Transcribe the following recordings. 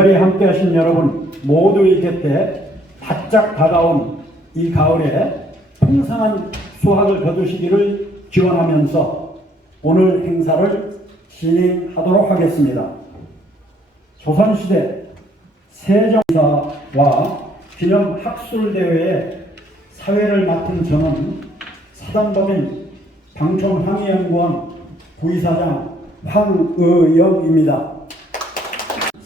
자리에 함께 하신 여러분 모두의 곁에 바짝 다가온 이 가을에 풍성한 수확을 거두시기를 기원하면서 오늘 행사를 진행하도록 하겠습니다. 조선시대 세종사와 기념 학술대회의 사회를 맡은 저는 사단법인 방촌황의연구원 부이사장 황의영입니다.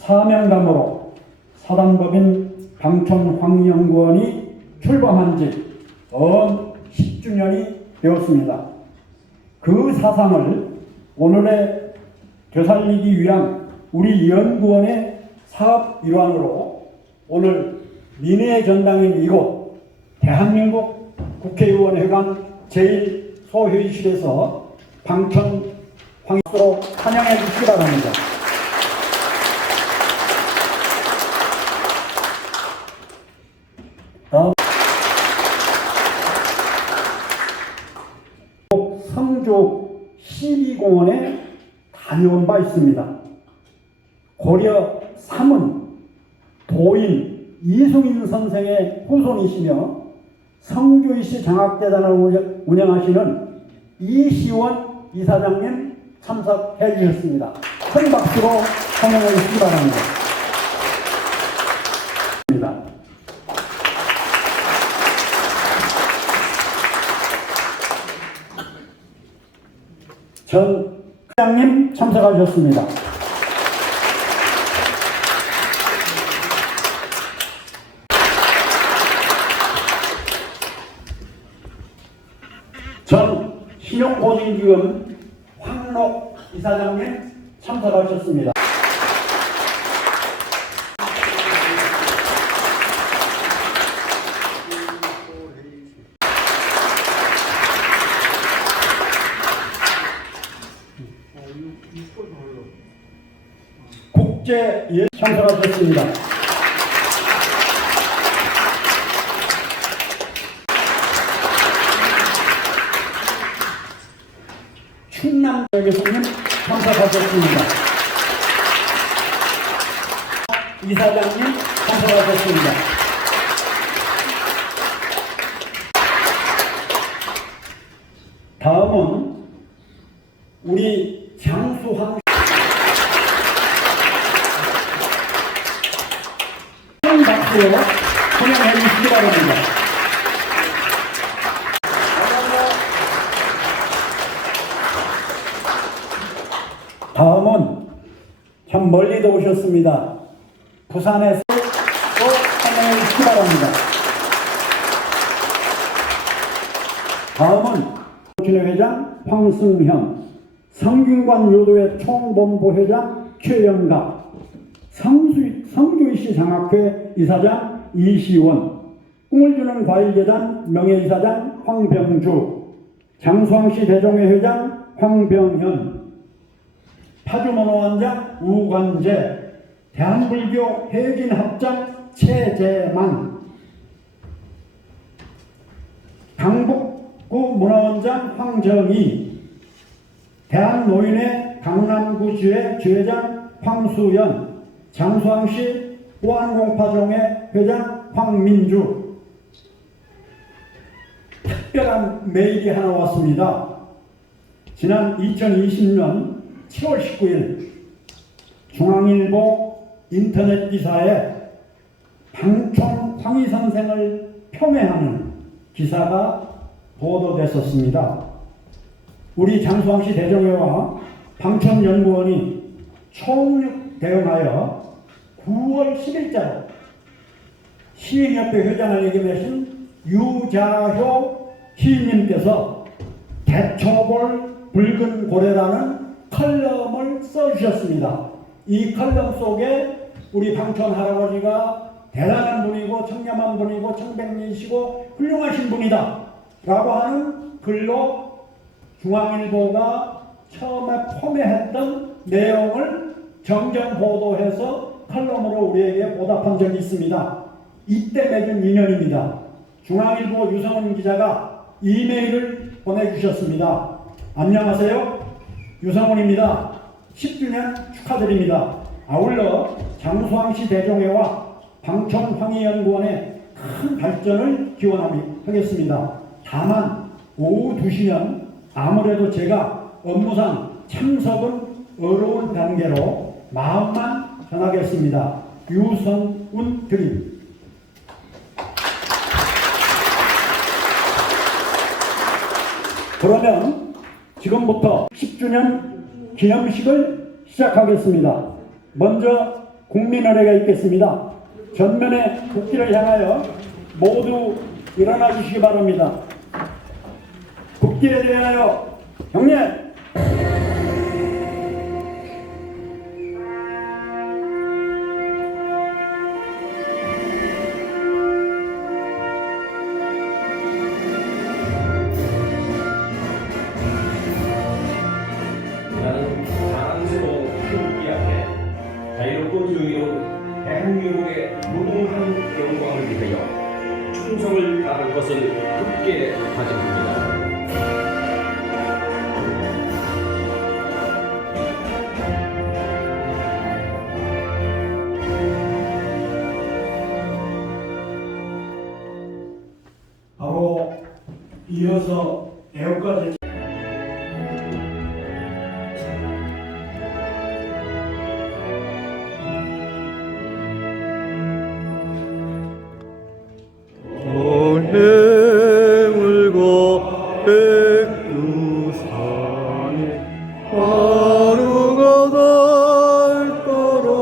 사명감으로 사단법인 방촌황의연구원이 출범한 지 10주년이 되었습니다. 그 사상을 오늘에 되살리기 위한 우리 연구원의 사업 일환으로 오늘 민의 전당인 이곳 대한민국 국회의원회관 제1소회의실에서 방촌황의로 환영해 주시기 바랍니다. 성주 12공원에 다녀온 바 있습니다. 고려 3은 도인 이승인 선생의 후손이시며 성주이시 장학재단을 운영하시는 이시원 이사장님 참석해 주셨습니다. 큰 박수로 환영해 주시기 바랍니다. 전 회장님 참석하셨습니다. 전 신용보증기금 황록 이사장님 참석하셨습니다. 국제예 참석하셨습니다. 충남 교수님 참석하셨습니다. 이사장님 참석하셨습니다. 다음은 우리 장수항 박수로 환영해 주시기 바랍니다. 다음은 참 멀리도 오셨습니다. 부산에서 또 환영해 주시기 바랍니다. 다음은 진회회장 황승현, 성균관 요도회 총본부회장 최영갑, 성주이시 장학회 이사장 이시원, 꿈을 주는 과일재단 명예이사장 황병주, 장수항시 대종회 회장 황병현, 파주문화원장 우관재, 대한불교 해진합장 최재만, 강북구 문화원장 황정희, 대한노인회 강남구지회 지회장 황수연, 장수항시 보안공파종회 회장 황민주. 특별한 메일이 하나 왔습니다. 지난 2020년 7월 19일 중앙일보 인터넷 기사에 방촌황의 선생을 폄훼하는 기사가 보도됐었습니다. 우리 장수항시 대종회와 방촌연구원이 총력 대응하여 9월 10일자로 시인협회 회장을 역임하신 유자효 시인님께서 대초볼 붉은 고래라는 컬럼을 써주셨습니다. 이 컬럼 속에 우리 방촌 할아버지가 대단한 분이고 청렴한 분이고 청백리시고 훌륭하신 분이다 라고 하는 글로 중앙일보가 처음에 폄훼했던 내용을 정정 보도해서 컬럼으로 우리에게 보답한 적이 있습니다. 이때 맺은 인연입니다. 중앙일보 유성훈 기자가 이메일을 보내주셨습니다. 안녕하세요. 유성훈입니다. 10주년 축하드립니다. 아울러 장수왕시 대종회와 방촌황해연구원의 큰 발전을 기원하겠습니다. 다만 오후 2시면 아무래도 제가 업무상 참석은 어려운 관계로 마음만 전하겠습니다. 유성운 드림. 그러면 지금부터 10주년 기념식을 시작하겠습니다. 먼저 국민의례가 있겠습니다. 전면에 국기를 향하여 모두 일어나 주시기 바랍니다. 국기에 대하여 경례! 나는 자랑스러운 태극기 앞에 자유롭고 자유로운 대한민국의 무궁한 영광을 위하여 충성을 다할 것을 굳게 다짐합니다. 바로 이어서 애국가 제 해물과 백두산에 하루가 닳도록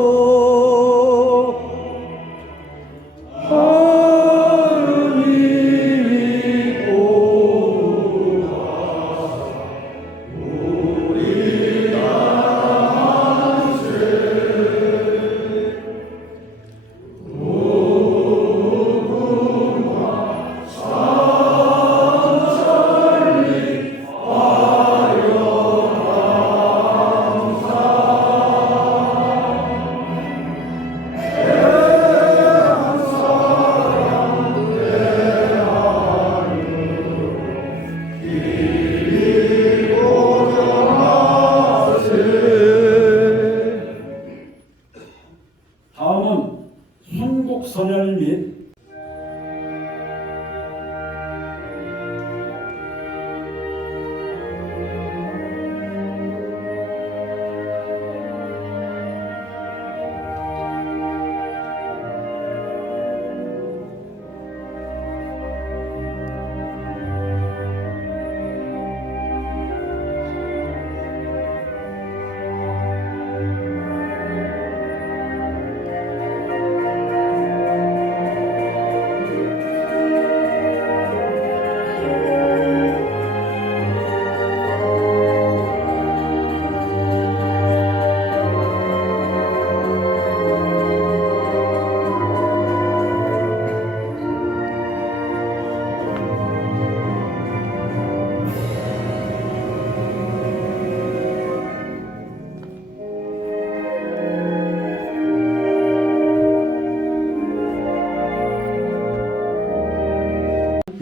하느님이 다음은 순국선열 및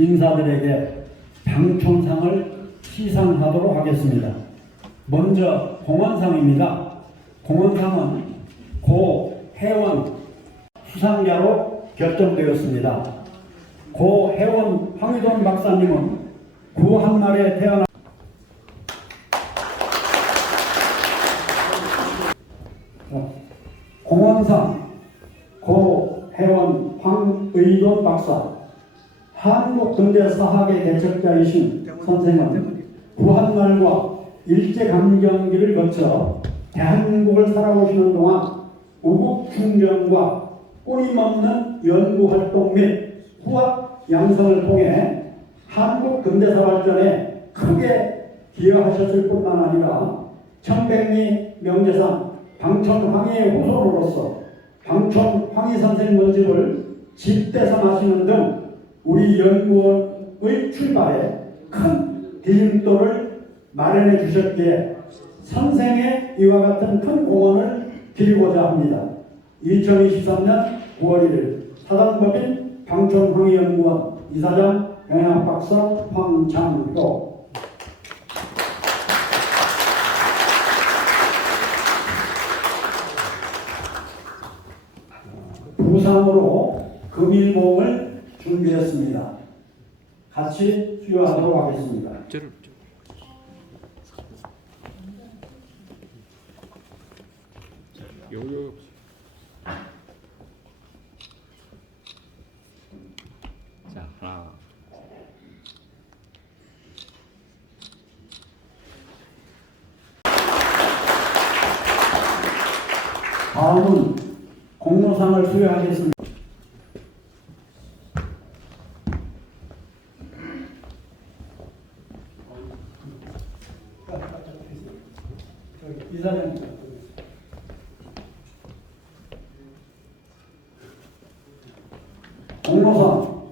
인사들에게 방촌상을 시상하도록 하겠습니다. 먼저 공원상입니다. 공원상은 고 해원 수상자로 결정되었습니다. 고 해원 황희돈 박사님은 구 한말에 태어나 공원상 고 해원 황의돈 박사. 한국 근대사학의 개척자이신 선생은 구한말과 일제강점기를 거쳐 대한민국을 살아오시는 동안 우국 충정과 끊임없는 연구활동 및 후학 양성을 통해 한국 근대사 발전에 크게 기여하셨을 뿐만 아니라 청백리 명재산 방촌황해의 후손으로서 방촌황해 선생 모집을 집대성하시는 등 우리 연구원의 출발에 큰 디딤돌을 마련해 주셨기에 선생의 이와 같은 큰 공헌을 드리고자 합니다. 2023년 9월 1일 사단법인 방촌황해연구원 이사장 영양박사 황장도. 무상으로 금일봉을 준비했습니다. 같이 수여하도록 하겠습니다. 자, 하나. 다음은 공로상을 수여하겠습니다. 이사장님. 공로상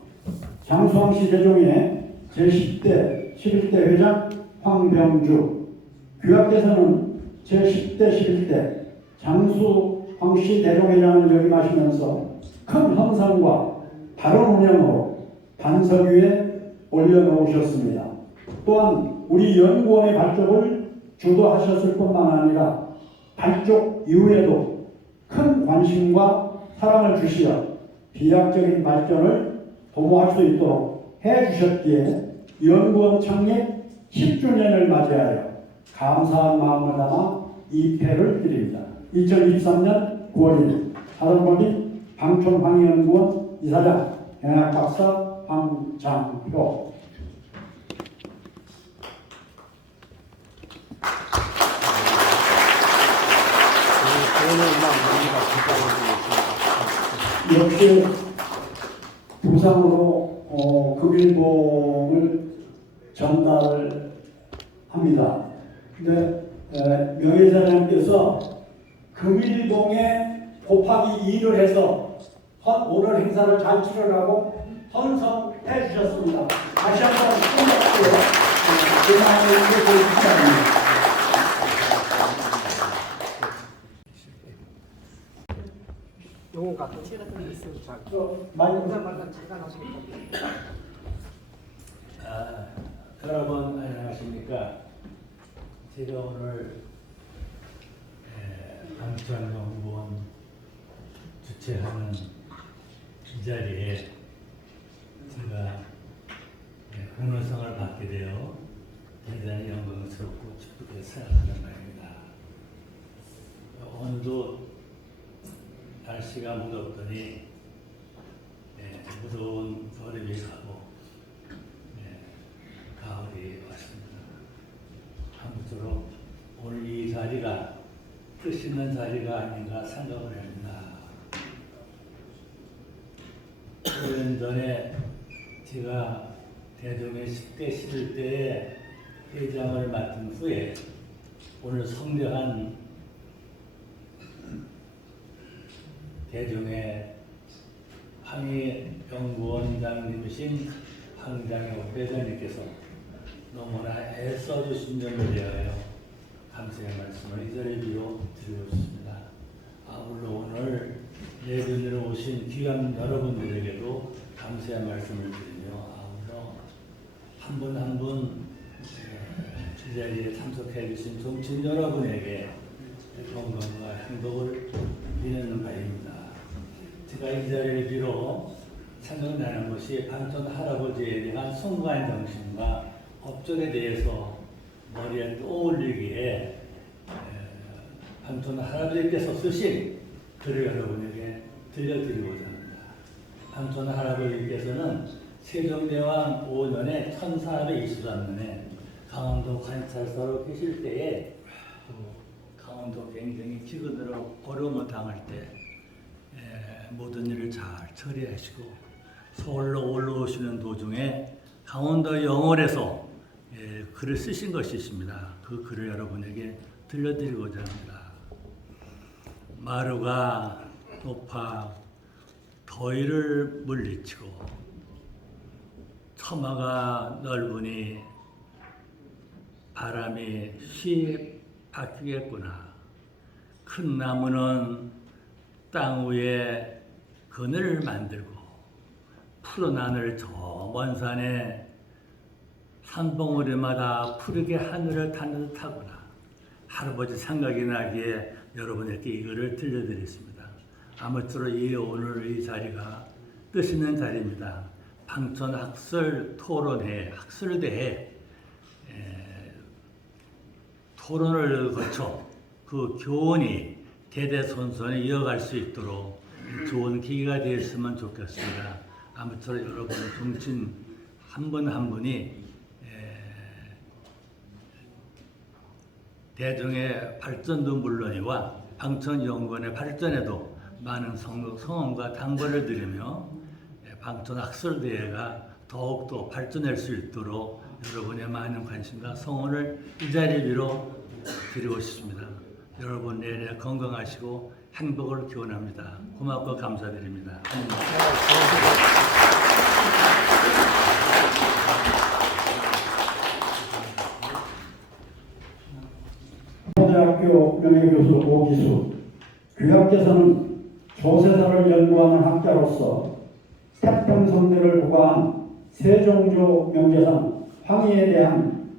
장수항시 대종의 제10대 11대 회장 황병주, 귀하께서는 제10대 11대 장수항시 대종회장을 역임하시면서 큰 헌상과 바른 운영으로 반석 위에 올려놓으셨습니다. 또한 우리 연구원의 발족을 주도하셨을 뿐만 아니라 발족 이후에도 큰 관심과 사랑을 주시어 비약적인 발전을 도모할 수 있도록 해주셨기에 연구원 창립 10주년을 맞이하여 감사한 마음을 담아 이 패를 드립니다. 2023년 9월 1일 사단법인 방촌황연구원 이사장 경영학박사 황장효. 이렇게 부상으로 금일봉을 전달을 합니다. 근데 명예회장님께서 금일봉에 곱하기 2를 해서 오늘 행사를 잘 치르라고 헌성해 주셨습니다. 다시 한번 손잡고요. 그 마음을 보여주시기 바랍니다. 요거 같은 책 같은 게 있으면 잘. 많이 영상만 잠깐 하시겠다. 여러분 안녕하십니까? 제가 오늘 방촌연구원 주최하는 이 자리에 제가 공로상을 받게 되어 대단히 영광스럽고 기쁘게 생각하는 바입니다. 오늘도 날씨가 무덥더니 무더운 겨울이 가고 가을이 왔습니다. 아무쪼록 오늘 이 자리가 뜻있는 자리가 아닌가 생각을 합니다. 5년 전에 제가 대종의 10대 11대에 회장을 맡은 후에 오늘 성대한 대종의 황희연구원장님이신 황장효 회장님께서 너무나 애써주신 점에 대하여 감사의 말씀을 이 자리에 비로 드리고 싶습니다. 아울러 오늘 내 눈으로 오신 귀한 여러분들에게도 감사의 말씀을 드리며 아울러 한 분 한 분 이 자리에 참석해 주신 정치인 여러분에게 건강과 행복을 비는 바입니다. 제가 이 자리를 비로 생각나는 것이 방촌 할아버지에 대한 숭고한 정신과 업적에 대해서 머리에 떠올리기에 방촌 할아버지께서 쓰신 글을 여러분에게 들려드리고자 합니다. 방촌 할아버지께서는 세종대왕 5년에 1423년에 강원도 관찰사로 계실 때에 강원도 굉장히 기근으로 어려움을 당할 때 모든 일을 잘 처리하시고 서울로 올라오시는 도중에 강원도 영월에서 글을 쓰신 것이 있습니다. 그 글을 여러분에게 들려드리고자 합니다. 마루가 높아 더위를 물리치고 처마가 넓으니 바람이 쉬 바뀌겠구나. 큰 나무는 땅 위에 그늘을 만들고 푸른 하늘 저 먼 산에 산봉우리마다 푸르게 하늘을 타는 듯하구나. 할아버지 생각이 나기에 여러분에게 이거를 들려드렸습니다. 아무쪼록 오늘 이 자리가 뜻 있는 자리입니다. 방천 학술 토론회, 학술대회 토론을 거쳐 그 교훈이 대대손손 이어갈 수 있도록 좋은 기회가 되었으면 좋겠습니다. 아무쪼록 여러분 정치인 한 분 한 분이 대중의 발전도 물론이와 방천연구원의 발전에도 많은 성원과 당부를 드리며 방천학술대회가 더욱더 발전할 수 있도록 여러분의 많은 관심과 성원을 이 자리로 드리고 싶습니다. 여러분 내내 건강하시고 행복을 기원합니다. 고맙고 감사드립니다. 대학교 명예교수 오기수, 교학계에서는 조세사를 연구하는 학자로서 태평성대를 부과한 세종조 명재상 황희에 대한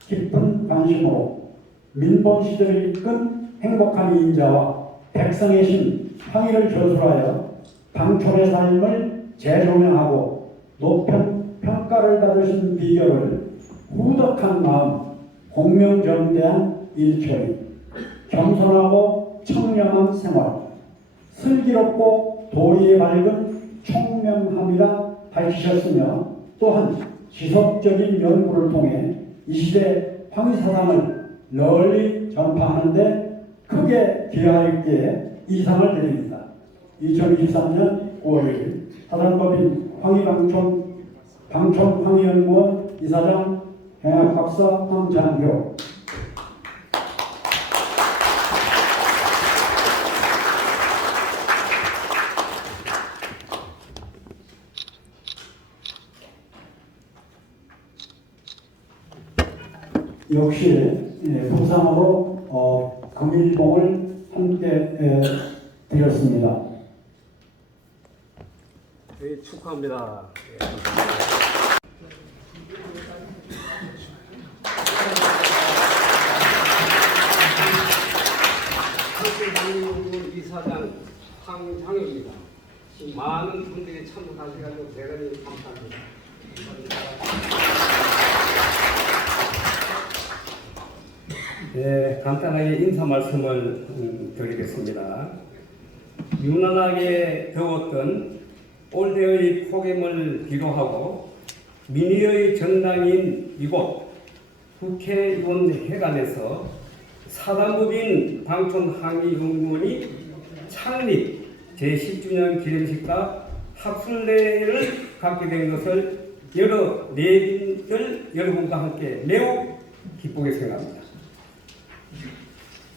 깊은 관심으로 민본 시대를 이끈 행복한 인자와 백성의 신 황희를 저술하여 방촌의 삶을 재조명하고 높은 평가를 받으신 비결을 후덕한 마음, 공명정대한 일처리, 겸손하고 청렴한 생활, 슬기롭고 도리에 밝은 총명함이라 밝히셨으며 또한 지속적인 연구를 통해 이 시대 황희사상을 널리 전파하는 데 크게 기여하였기에 이 상을 드립니다. 2023년 5월 사단법인 황희방촌 황희연구원 이사장 행학박사 황장효. 역시 부상으로 금일봉을 함께 드렸습니다. 네, 축하합니다. 한국연구원 이사장 황장효입니다. 많은 분들이 참석하셔가지고 대단히 감사합니다. 네, 간단하게 인사 말씀을 드리겠습니다. 유난하게 더웠던 올해의 폭염을 기로하고 민의의 정당인 이곳 국회의원회관에서 사단법인 방촌항의연구원이 창립 제10주년 기념식과 학술대회를 갖게 된 것을 여러 내빈들 여러분과 함께 매우 기쁘게 생각합니다.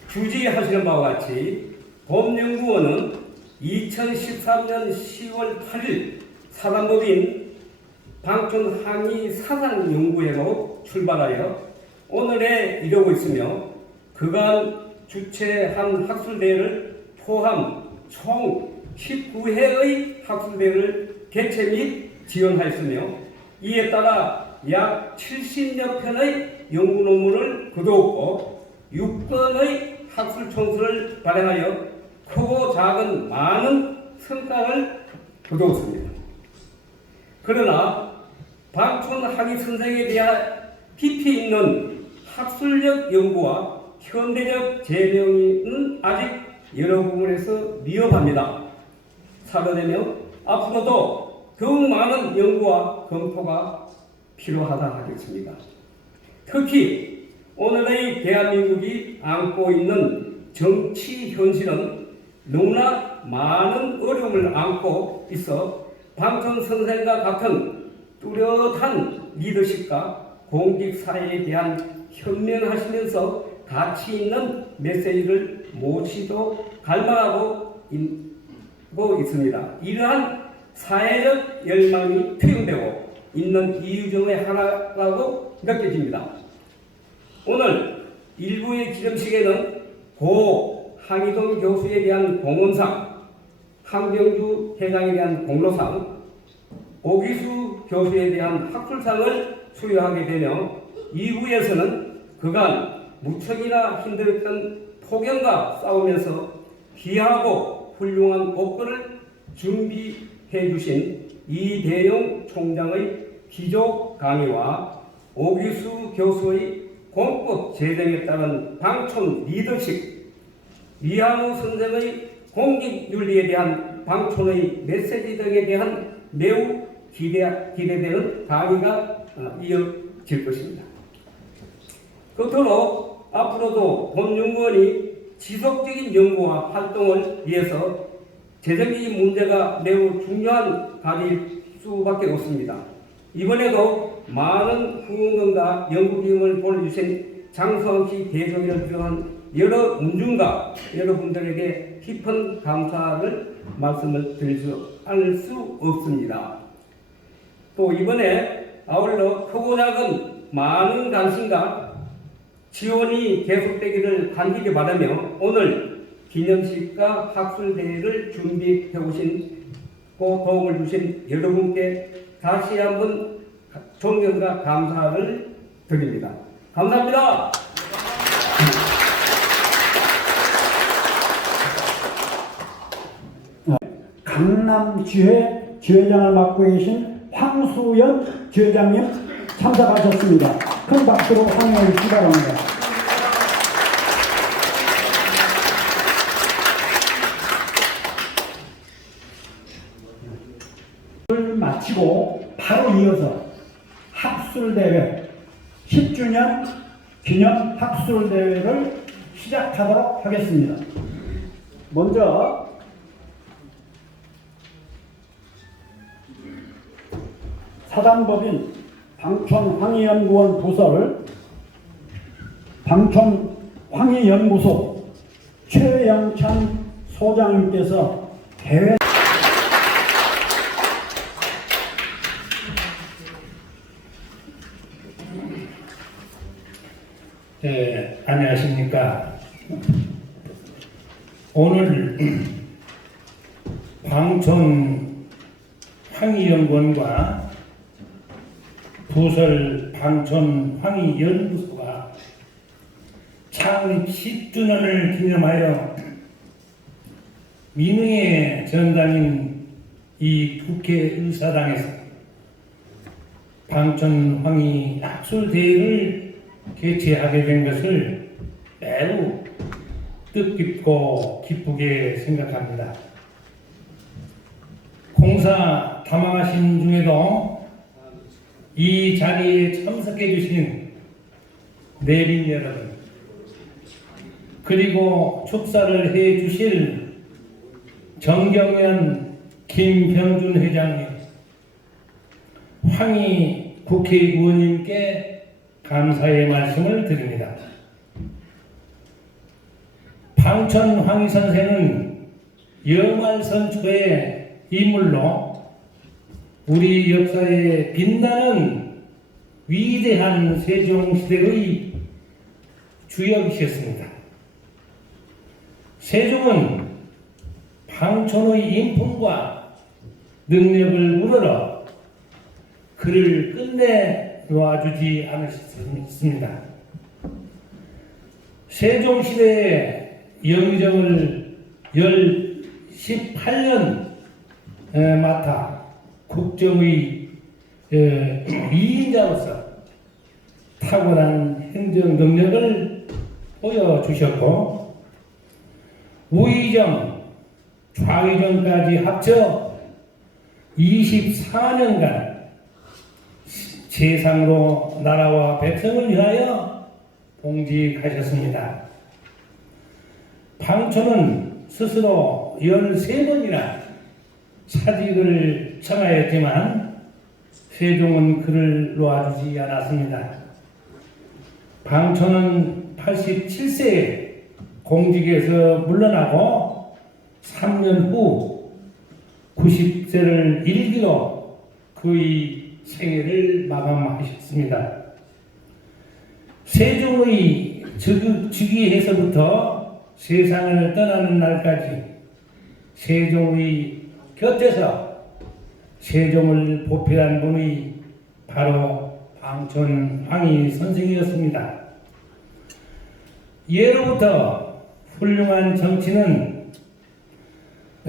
주지하시는 바와 같이 법연구원은 2013년 10월 8일 사단법인 방촌항의 사상연구회로 출발하여 오늘에 이르고 있으며 그간 주최한 학술대회를 포함 총 19회의 학술대회를 개최 및 지원하였으며 이에 따라 약 70여 편의 연구 논문을 거두었고 6건의 학술 총수를 발행하여 크고 작은 많은 성과를 거두었습니다. 그러나 방촌학의 선생에 대한 깊이 있는 학술적 연구와 현대적 재명은 아직 여러 부분에서 미흡합니다. 사과되며 앞으로도 더욱 많은 연구와 검토가 필요하다 하겠습니다. 특히 오늘의 대한민국이 안고 있는 정치 현실은 너무나 많은 어려움을 안고 있어 방촌 선생과 같은 뚜렷한 리더십과 공직사회에 대한 현명하시면서 가치 있는 메시지를 모시도록 갈망하고 있습니다. 이러한 사회적 열망이 투영되고 있는 이유 중에 하나라고 느껴집니다. 오늘 일부의 기념식에는 고 항이동 교수에 대한 공헌상, 한병주 회장에 대한 공로상, 오기수 교수에 대한 학술상을 수여하게 되며 2부에서는 그간 무척이나 힘들었던 폭염과 싸우면서 귀하고 훌륭한 복권을 준비해 주신 이대용 총장의 기조 강의와 오기수 교수의 공법 제정에 따른 방촌 리더십, 이한우 선생의 공직윤리에 대한 방촌의 메시지 등에 대한 매우 기대되는 강의가 이어질 것입니다. 끝으로 앞으로도 본연구원이 지속적인 연구와 활동을 위해서 재정적인 문제가 매우 중요한 과제일 수밖에 없습니다. 이번에도 많은 후원금과 연구비용을 보내주신 장성시 대전을 비롯한 여러 문중과 여러분들에게 깊은 감사를 말씀을 드릴 않을 수 없습니다. 또 이번에 아울러 크고 작은 많은 관심과 지원이 계속되기를 간절히 바라며 오늘 기념식과 학술대회를 준비해 오신 도움을 주신 여러분께 다시 한번 존경과 감사를 드립니다. 감사합니다. 강남지회 지회장을 맡고 계신 황수연 지회장님 참석하셨습니다. 큰 박수로 환영해 주시기 바랍니다. 을 마치고 바로 이어서 학술대회 10주년 기념 학술대회를 시작하도록 하겠습니다. 먼저 사단법인 방촌황의연구원 부설 방촌황의연구소 최영찬 소장님께서 대회 네, 안녕하십니까. 오늘 방촌 황의연구원과 부설 방촌 황의연구소가 창립 10주년을 기념하여 민의의 전당인 이 국회의사당에서 방촌 황의 학술대회를 개최하게 된 것을 매우 뜻깊고 기쁘게 생각합니다. 공사 담당하신 중에도 이 자리에 참석해 주신 내빈 여러분, 그리고 축사를 해 주실 정경련 김병준 회장님, 황희 국회의원님께 감사의 말씀을 드립니다. 방촌 황희 선생은 여말선초의 인물로 우리 역사에 빛나는 위대한 세종시대의 주역이셨습니다. 세종은 방촌의 인품과 능력을 우러러 그를 끝내 놓아주지 않으셨습니다. 세종시대의 영정을 18년 맡아 국정의 위인자로서 탁월한 행정 능력을 보여주셨고, 우의정, 좌의정까지 합쳐 24년간 세상으로 나라와 백성을 위하여 봉직하셨습니다. 방촌은 스스로 13번이나 사직을 청하였지만 세종은 그를 놓아주지 않았습니다. 방촌은 87세에 공직에서 물러나고 3년 후 90세를 일기로 그의 생애를 마감하셨습니다. 세종의 즉위해서부터 세상을 떠나는 날까지 세종의 곁에서 세종을 보필한 분이 바로 방촌 황희 선생이었습니다. 예로부터 훌륭한 정치는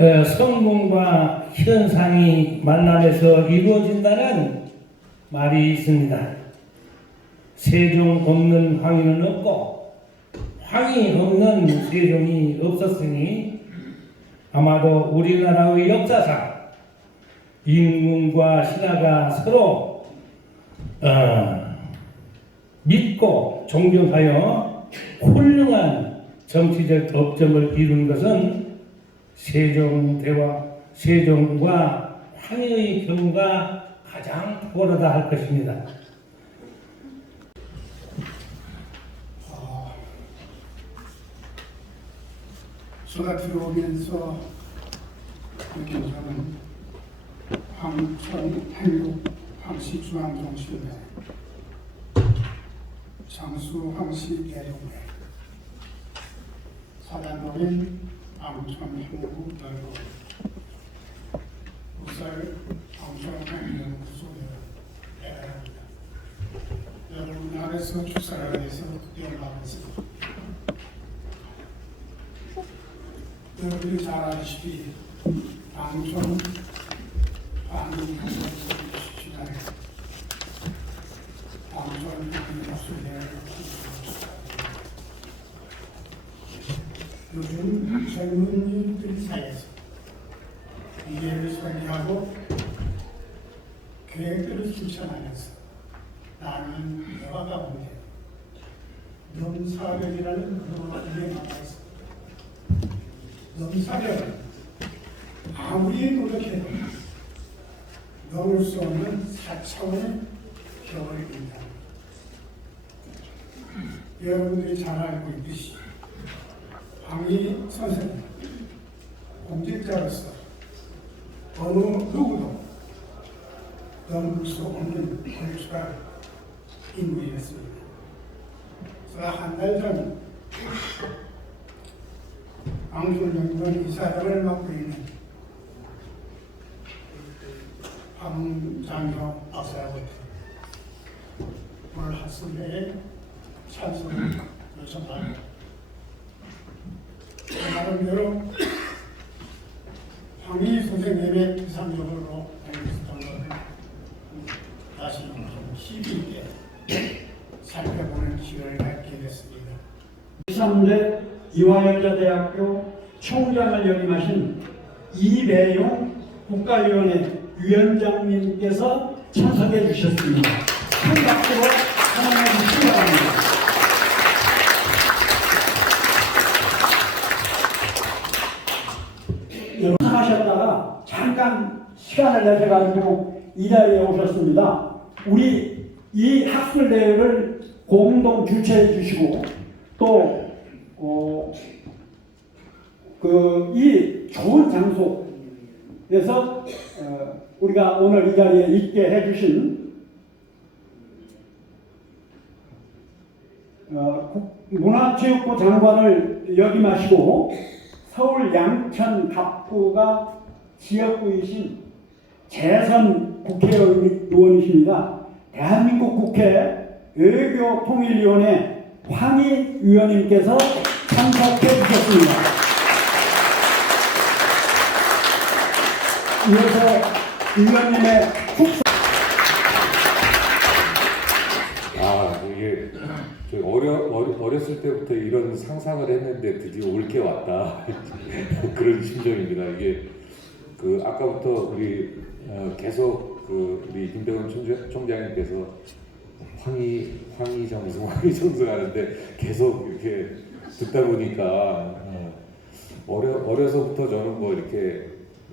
성공과 현상이 만남에서 이루어진다는 말이 있습니다. 세종 없는 황희는 없고 황희 없는 세종이 없었으니 아마도 우리나라의 역사상 임금과 신하가 서로 믿고 존경하여 훌륭한 정치적 업적을 이룬 것은 세종과 황희의 경우가 가장 탁월하다 할 것입니다. 수가 들어오면서 느낀 점은 황천 행육 황씨 중앙정신회 장수 황씨 대동회 사단법인 황천 행구 넓고 국설 황천 행연구소를 대단합니다. 여러분 안에서 축사를 해서 영광했습니다. 여러분이 잘 아시다시피 방촌 방송에서 시간에 방촌 방송에 요즘 젊은이들 사이에서 이해를 설계하고 계획들을 실천하면서 나는 내가 가운데 넘사벽이라는 그런 유행어가 있습니다. 넘사벽은 아무리 노력해도 넘을 수 없는 4차원의 벽입니다. 여러분들이 잘 알고 있듯이 황희 선생은 공직자로서 어느 누구도 넘을 수 없는 걸출한 인물이었습니다. 그래서 한 달 전 방송연구원 이사장을 맡고 있는 황장효 박사하고 오늘 학술회에 찬성을 요청합니다. 나름대로 황희 선생님의 비상적으로 알려졌던 것을 다시 좀 힘이 있게 살펴보는 기회를 갖게 됐습니다. 13대 이화여자대학교 총장을 역임하신 이배용 국가위원회 위원장님께서 참석해 주셨습니다. 큰 박수로 환영해 주시기 바랍니다. 하셨다가 잠깐 시간을 내셔가지고 이 자리에 오셨습니다. 우리 이 학술대회를 공동 주최해 주시고 또 이 좋은 장소에서 우리가 오늘 이 자리에 있게 해주신 문화체육부 장관을 역임하시고 서울 양천 갑구가 지역구이신 재선 국회의원이십니다. 대한민국 국회 외교통일위원회 황희 위원님께서 참석해 주셨습니다. 이어서 위원님의 축소. 이게 어렸을 때부터 이런 상상을 했는데 드디어 올게 왔다. 그런 심정입니다. 이게 아까부터 우리 계속 우리 김병헌 총장님께서 황희정승 하는데 계속 이렇게 듣다 보니까 어려서부터 저는 뭐 이렇게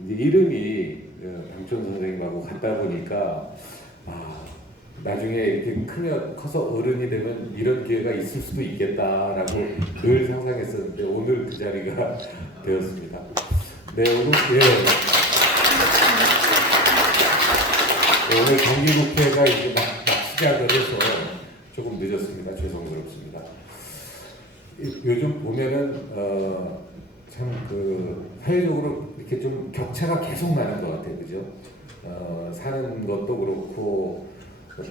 이름이 양천 선생님하고 같다 보니까 나중에 이렇게 커서 어른이 되면 이런 기회가 있을 수도 있겠다라고 늘 상상했었는데 오늘 그 자리가 되었습니다. 네, 오늘 정기국회가 이제 막 시작을 해서 조금 늦었습니다. 죄송스럽습니다. 요즘 보면은 참 사회적으로 이렇게 좀 격차가 계속 나는 것 같아요, 그죠? 사는 것도 그렇고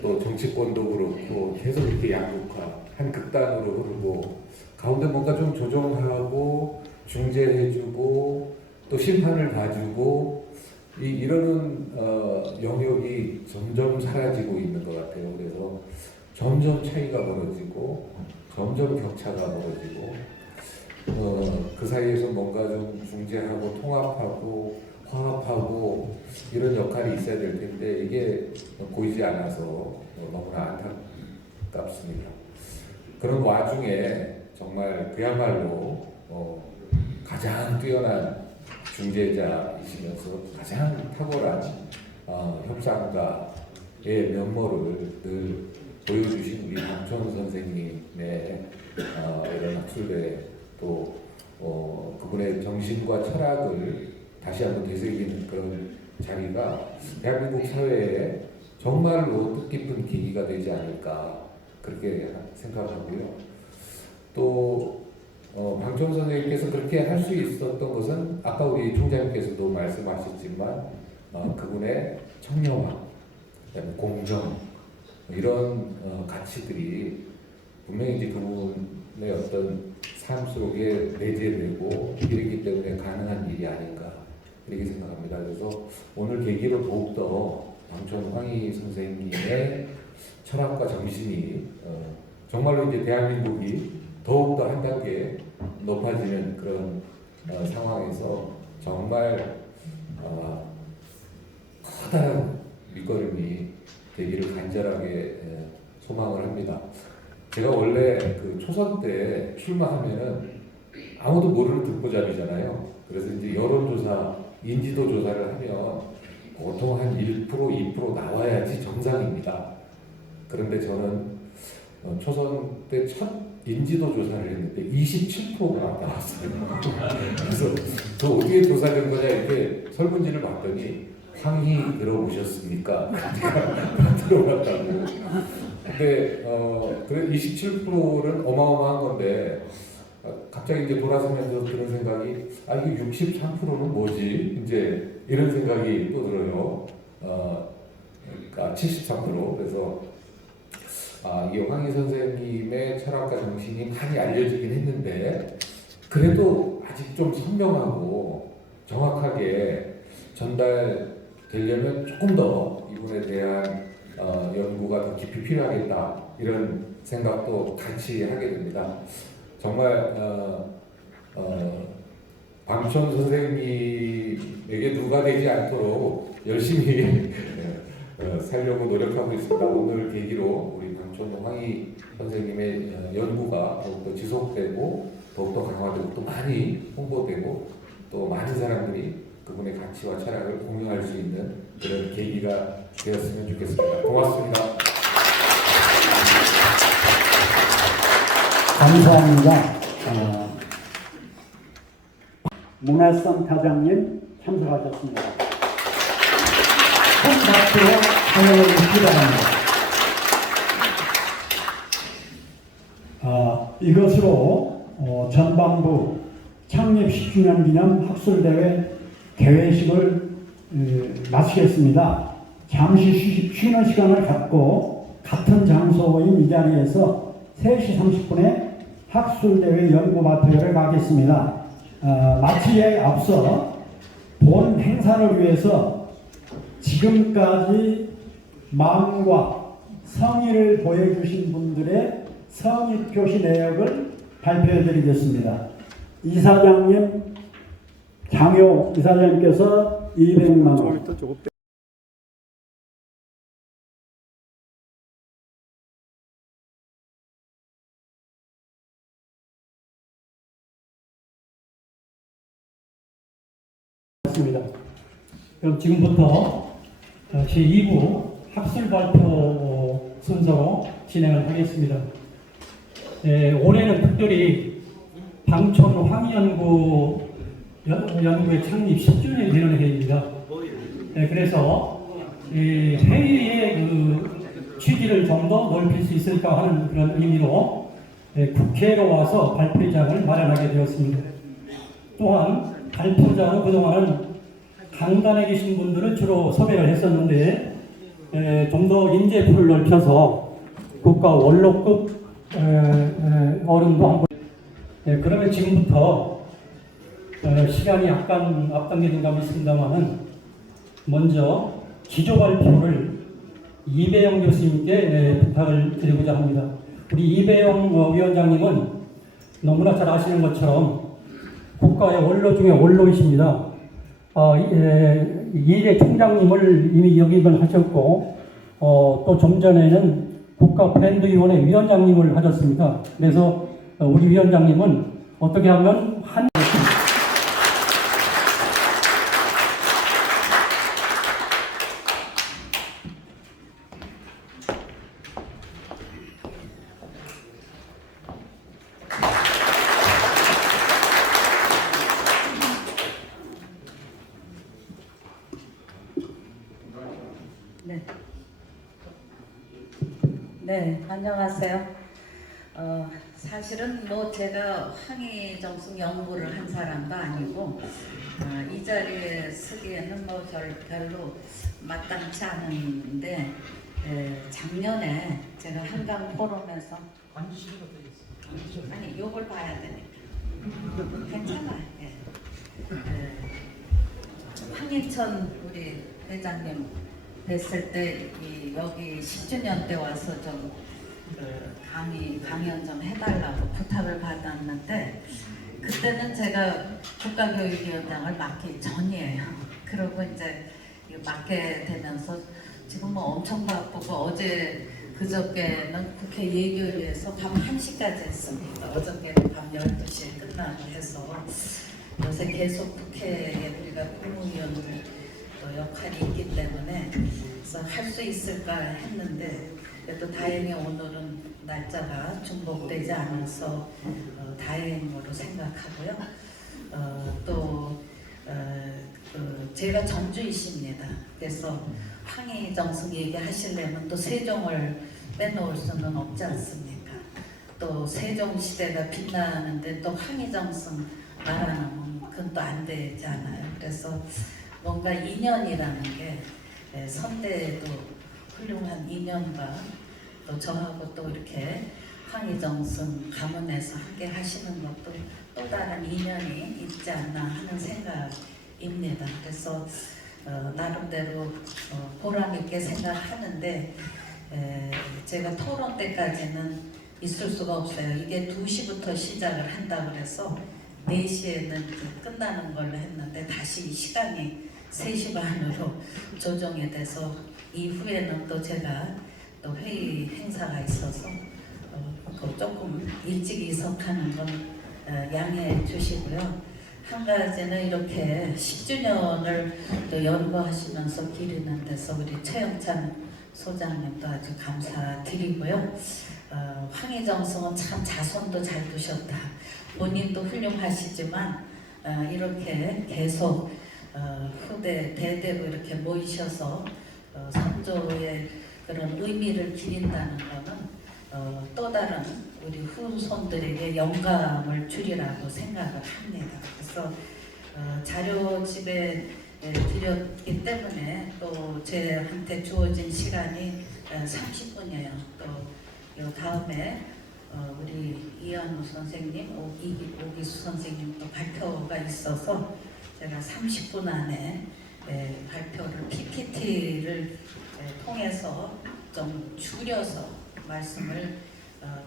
또 정치권도 그렇고 계속 이렇게 양극화, 한 극단으로 흐르고 가운데 뭔가 좀 조정하고 중재해주고 또 심판을 봐주고 이러는 영역이 점점 사라지고 있는 것 같아요. 그래서 점점 차이가 벌어지고 점점 격차가 벌어지고 그 사이에서 뭔가 좀 중재하고 통합하고 화합하고 이런 역할이 있어야 될 텐데 이게 보이지 않아서 너무나 안타깝습니다. 그런 와중에 정말 그야말로 가장 뛰어난 중재자이시면서 가장 탁월한 협상가의 면모를 늘 보여주신 우리 방촌 선생님의 이런 학술대 또 그분의 정신과 철학을 다시 한번 되새기는 그런 자리가 대한민국 사회에 정말로 뜻깊은 계기가 되지 않을까 그렇게 생각하고요. 또 방촌 선생님께서 그렇게 할 수 있었던 것은 아까 우리 총장님께서도 말씀하셨지만 그분의 청렴함, 그다음에 공정 이런 가치들이 분명히 이제 그분의 어떤 삶 속에 내재되고 이러기 때문에 가능한 일이 아닌가 이렇게 생각합니다. 그래서 오늘 계기로 더욱더 방촌 황희 선생님의 철학과 정신이 정말로 이제 대한민국이 더욱더 한 단계 높아지는 그런 상황에서 정말 커다란 밑거름이 되기를 간절하게 소망을 합니다. 제가 원래 그 초선 때 출마하면은 아무도 모르는 듣보잡이잖아요. 그래서 이제 여론조사, 인지도 조사를 하면 보통 한 1%, 2% 나와야지 정상입니다. 그런데 저는 초선 때 첫 인지도 조사를 했는데 27%가 나왔어요. 그래서 저 어떻게 조사된 거냐 이렇게 설문지를 봤더니 황희 들어보셨습니까? 들어봤다고. 근데 그래 27%는 어마어마한 건데 갑자기 이제 돌아서면서 드는 생각이 이게 63%는 뭐지? 이제 이런 생각이 또 들어요. 그러니까 73%. 그래서 이게 황희 선생님의 철학과 정신이 많이 알려지긴 했는데 그래도 아직 좀 선명하고 정확하게 전달되려면 조금 더 이분에 대한 연구가 더 깊이 필요하겠다 이런 생각도 같이 하게 됩니다. 정말 방촌 선생님에게 누가 되지 않도록 열심히 살려고 노력하고 있습니다. 오늘 계기로 우리 방촌 황희 선생님의 연구가 더욱더 지속되고 더욱더 강화되고 또 많이 홍보되고 또 많은 사람들이 그분의 가치와 철학을 공유할 수 있는 그런 계기가 되었으면 좋겠습니다. 고맙습니다. 감사합니다. 문화센터장님 참석하셨습니다. 큰 박수로 환영해 주시기 바랍니다. 이것으로 전반부 창립 10주년 기념 학술대회 개회식을 마치겠습니다. 잠시 쉬는 시간을 갖고 같은 장소인 이 자리에서 3시 30분에 학술대회 연구 발표를 가겠습니다. 마치기에 앞서 본 행사를 위해서 지금까지 마음과 성의를 보여주신 분들의 성의 표시 내역을 발표해 드리겠습니다. 이사장님, 장효 이사장님께서 200만 원. 그럼 지금부터 제2부 학술 발표 순서로 진행을 하겠습니다. 올해는 특별히 방촌 황연구의 창립 10주년이 되는 해입니다. 그래서 회의의 그 취지를 좀 더 넓힐 수 있을까 하는 그런 의미로 국회로 와서 발표장을 마련하게 되었습니다. 또한 발표자는 그동안은 강단에 계신 분들을 주로 섭외를 했었는데 좀 더 인재풀을 넓혀서 국가 원로급 어른도 한번 그러면 지금부터 시간이 약간 앞당기는 감이 있습니다만은 먼저 기조 발표를 이배영 교수님께 부탁을 드리고자 합니다. 우리 이배영 위원장님은 너무나 잘 아시는 것처럼 국가의 원로 중에 원로이십니다. 이대 총장님을 이미 역임을 하셨고 또 좀 전에는 국가 브랜드위원회 위원장님을 하셨습니다. 그래서 우리 위원장님은 어떻게 하면 한 네. 네, 안녕하세요. 사실은 뭐 제가 황희정숙 연구를 한 사람도 아니고 이 자리에 서기에는 뭐 별로 마땅치 않은데 작년에 제가 한강 포럼에서 아니 요걸 봐야 되니까 괜찮아. 예. 황희천 우리 회장님 뵀을 때 여기 10주년 때 와서 좀 강연 좀 해달라고 부탁을 받았는데 그때는 제가 국가교육위원장을 맡기 전이에요. 그러고 이제 맡게 되면서 지금 뭐 엄청 바쁘고 어제 그저께는 국회 예결위에서 밤 1시까지 했습니다. 어저께는 밤 12시에 끝나고 해서 요새 계속 국회에 우리가 국무위원들 역할이 있기 때문에 그래서 할 수 있을까 했는데 그래도 다행히 오늘은 날짜가 중복되지 않아서 다행으로 생각하고요. 제가 전주이십니다. 그래서 황희정숙 얘기하시려면 또 세종을 빼놓을 수는 없지 않습니까? 또 세종시대가 빛나는데 또 황희정숙 말하면 그건 또 안 되잖아요. 그래서 뭔가 인연이라는 게 선대에도 훌륭한 인연과 또 저하고 또 이렇게 황희정숙 가문에서 함께 하시는 것도 또 다른 인연이 있지 않나 하는 생각입니다. 그래서 나름대로 보람 있게 생각하는데 제가 토론 때까지는 있을 수가 없어요. 이게 2시부터 시작을 한다고 그래서 4시에는 끝나는 걸로 했는데 다시 시간이 3시 반으로 조정이 돼서 이후에는 또 제가 또 회의 행사가 있어서 조금 일찍 이석하는 건 양해해 주시고요. 한 가지는 이렇게 10주년을 또 연구하시면서 기리는 데서 우리 최영찬 소장님도 아주 감사드리고요. 황희정숙은 참 자손도 잘 두셨다. 본인도 훌륭하시지만 이렇게 계속 후대 대대로 이렇게 모이셔서 선조의 그런 의미를 기린다는 것은 또 다른 우리 후손들에게 영감을 주리라고 생각을 합니다. 그래서 자료집에 드렸기 때문에 또 제한테 주어진 시간이 30분이에요. 또 다음에 우리 이한우 선생님, 오기수 선생님도 발표가 있어서 제가 30분 안에 발표를 PPT를 통해서 좀 줄여서 말씀을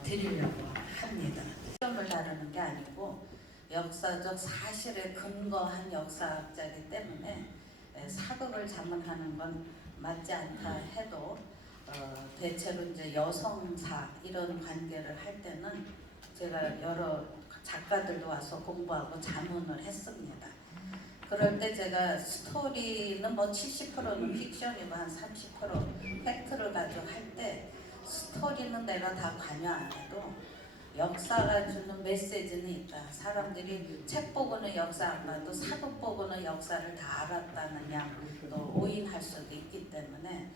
드리려고 합니다. 시험을 다루는 게 아니고 역사적 사실에 근거한 역사학자이기 때문에 사극을 자문하는 건 맞지 않다 해도 대체로 이제 여성사 이런 관계를 할 때는 제가 여러 작가들도 와서 공부하고 자문을 했습니다. 그럴 때 제가 스토리는 뭐 70%는 픽션이고 한 30% 팩트를 가지고 할 때 스토리는 내가 다 관여 안 해도 역사가 주는 메시지는 있다. 사람들이 책 보고는 역사 안 봐도 사극 보고는 역사를 다 알았다는 양도 오인할 수도 있기 때문에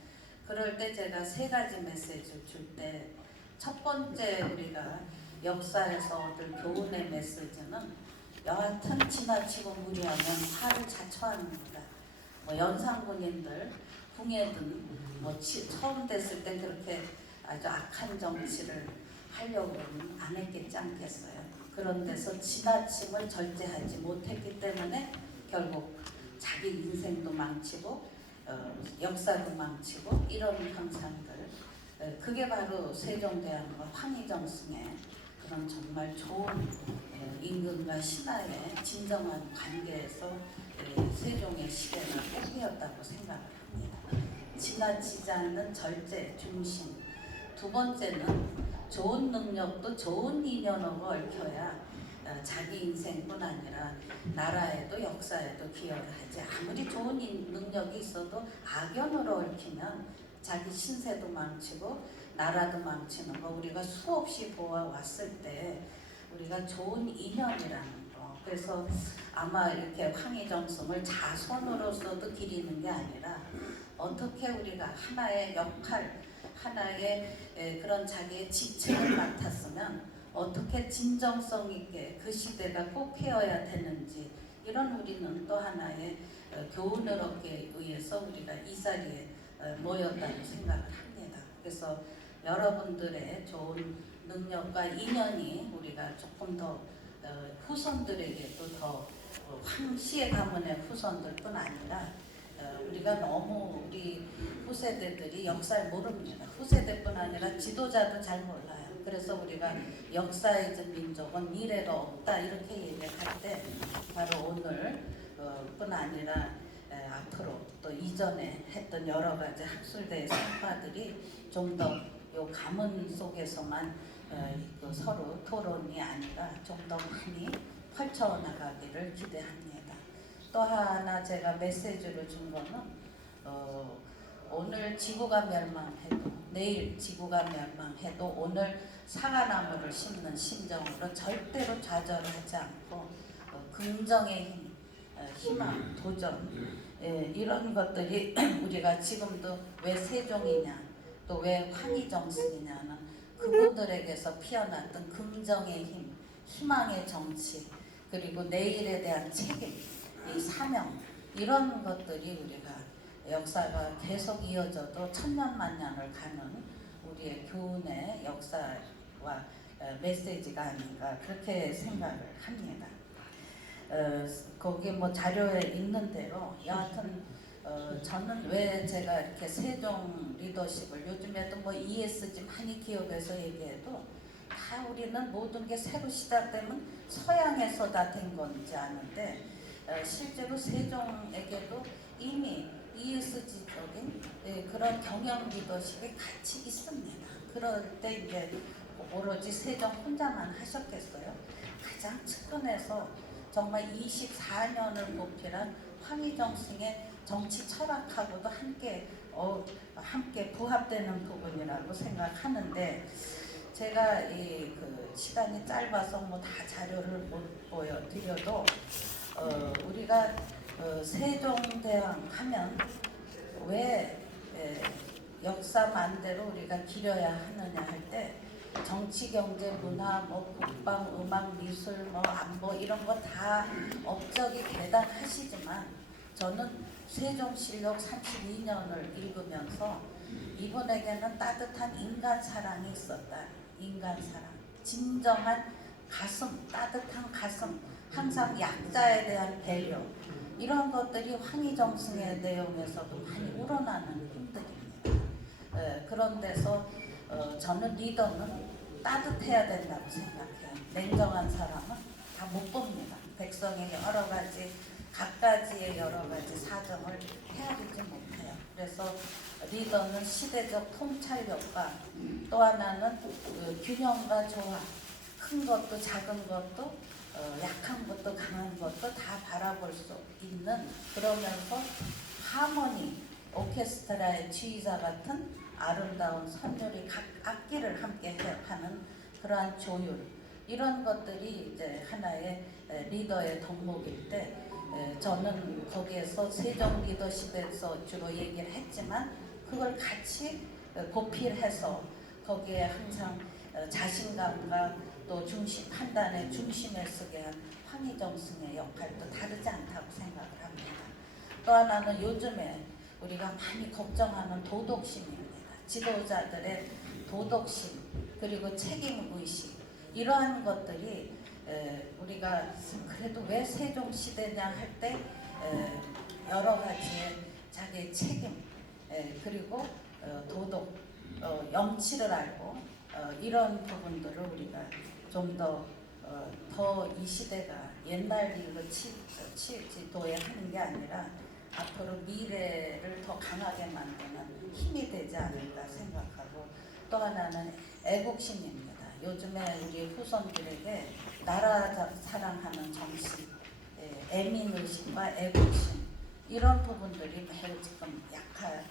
그럴 때 제가 3가지 메시지를 줄 때 첫 번째 우리가 역사에서 얻을 교훈의 메시지는 여하튼 지나치고 무리하면 화를 자초합니다. 뭐 연산군인들, 궁예든 뭐 처음 됐을 때 그렇게 아주 악한 정치를 하려고는 안 했겠지 않겠어요. 그런 데서 지나침을 절제하지 못했기 때문에 결국 자기 인생도 망치고 역사도 망치고 이런 현상들, 그게 바로 세종대왕과 황희정승의 그런 정말 좋은 임금과 신하의 진정한 관계에서 세종의 시대가 꽃이었다고 생각을 합니다. 지나치지 않는 절제, 중심. 두 번째는 좋은 능력도 좋은 인연으로 얽혀야 자기 인생뿐 아니라 나라에도 역사에도 기여를 하지. 아무리 좋은 능력이 있어도 악연으로 얽히면 자기 신세도 망치고 나라도 망치는 거 우리가 수없이 보아왔을 때 우리가 좋은 인연이라는 거. 그래서 아마 이렇게 황희정승을 자손으로서도 기리는 게 아니라 어떻게 우리가 하나의 역할, 하나의 그런 자기의 직책을 맡았으면 어떻게 진정성 있게 그 시대가 꼭 피어야 되는지, 이런 우리는 또 하나의 교훈을 얻기 위해서 우리가 이 자리에 모였다고 생각을 합니다. 그래서 여러분들의 좋은 능력과 인연이 우리가 조금 더 후손들에게도 더 황씨의 가문의 후손들뿐 아니라 우리가 너무 우리 후세대들이 역사를 모릅니다. 후세대뿐 아니라 지도자도 잘 몰라요. 그래서 우리가 역사의 민족은 미래로 없다 이렇게 얘기할 때 바로 오늘 뿐 아니라 앞으로 또 이전에 했던 여러 가지 학술대의 성과들이 좀 더 요 가문 속에서만 서로 토론이 아니라 좀 더 많이 펼쳐나가기를 기대합니다. 또 하나 제가 메시지를 준 거는 오늘 지구가 멸망해도, 내일 지구가 멸망해도 오늘 사과나무를 심는 심정으로 절대로 좌절하지 않고 긍정의 힘, 희망, 도전, 이런 것들이 우리가 지금도 왜 세종이냐 또 왜 황희정승이냐는 그분들에게서 피어났던 긍정의 힘, 희망의 정치, 그리고 내일에 대한 책임, 이 사명, 이런 것들이 우리가 역사가 계속 이어져도 천년만년을 가는 우리의 교훈의 역사와 메시지가 아닌가 그렇게 생각을 합니다. 거기 뭐 자료에 있는 대로 여하튼 저는 왜 제가 이렇게 세종 리더십을 요즘에도 뭐 ESG 많이 기업에서 얘기해도 다 우리는 모든 게 새로 시작되면 서양에서 다 된 건지 아는데 실제로 세종에게도 이미 ESG적인 그런 경영 리더십이 같이 있습니다. 그럴 때 이제 오로지 세종 혼자만 하셨겠어요? 가장 측근에서 정말 24년을 보필한 황희정승의 정치 철학하고도 함께 부합되는 부분이라고 생각하는데 제가 그 시간이 짧아서 뭐 다 자료를 못 보여드려도 우리가 세종대왕 하면 왜 역사만대로 우리가 기려야 하느냐 할 때 정치, 경제, 문화, 뭐 국방, 음악, 미술, 뭐 안보 이런 거 다 업적이 대단하시지만 저는 세종실록 32년을 읽으면서 이분에게는 따뜻한 인간 사랑이 있었다. 인간 사랑, 진정한 가슴, 따뜻한 가슴, 항상 약자에 대한 배려, 이런 것들이 황희정승의 내용에서도 많이 우러나는 힘들입니다. 그런 데서 저는 리더는 따뜻해야 된다고 생각해요. 냉정한 사람은 다 못 봅니다. 백성의 여러 가지, 각가지의 여러 가지 사정을 헤아리지 못해요. 그래서 리더는 시대적 통찰력과 또 하나는 균형과 조화, 큰 것도 작은 것도 약한 것도 강한 것도 다 바라볼 수 있는, 그러면서 하모니, 오케스트라의 지휘자 같은 아름다운 선율이 각 악기를 함께 하는 그러한 조율, 이런 것들이 이제 하나의 리더의 덕목일 때 저는 거기에서 세종 리더십에서 주로 얘기를 했지만 그걸 같이 보필해서 거기에 항상 자신감과 또 중심, 판단의 중심에 서게 한 황희정승의 역할도 다르지 않다고 생각을 합니다. 또 하나는 요즘에 우리가 많이 걱정하는 도덕심입니다. 지도자들의 도덕심, 그리고 책임의식 이러한 것들이 우리가 그래도 왜 세종시대냐 할 때 여러 가지의 자기의 책임 그리고 도덕 염치를 알고 이런 부분들을 우리가 좀 더 이 시대가 옛날 이거 치지도에 하는 게 아니라 앞으로 미래를 더 강하게 만드는 힘이 되지 않을까 생각하고 또 하나는 애국심입니다. 요즘에 우리 후손들에게 나라 사랑하는 정신, 애민의식과 애국심 이런 부분들이 매우 지금 약한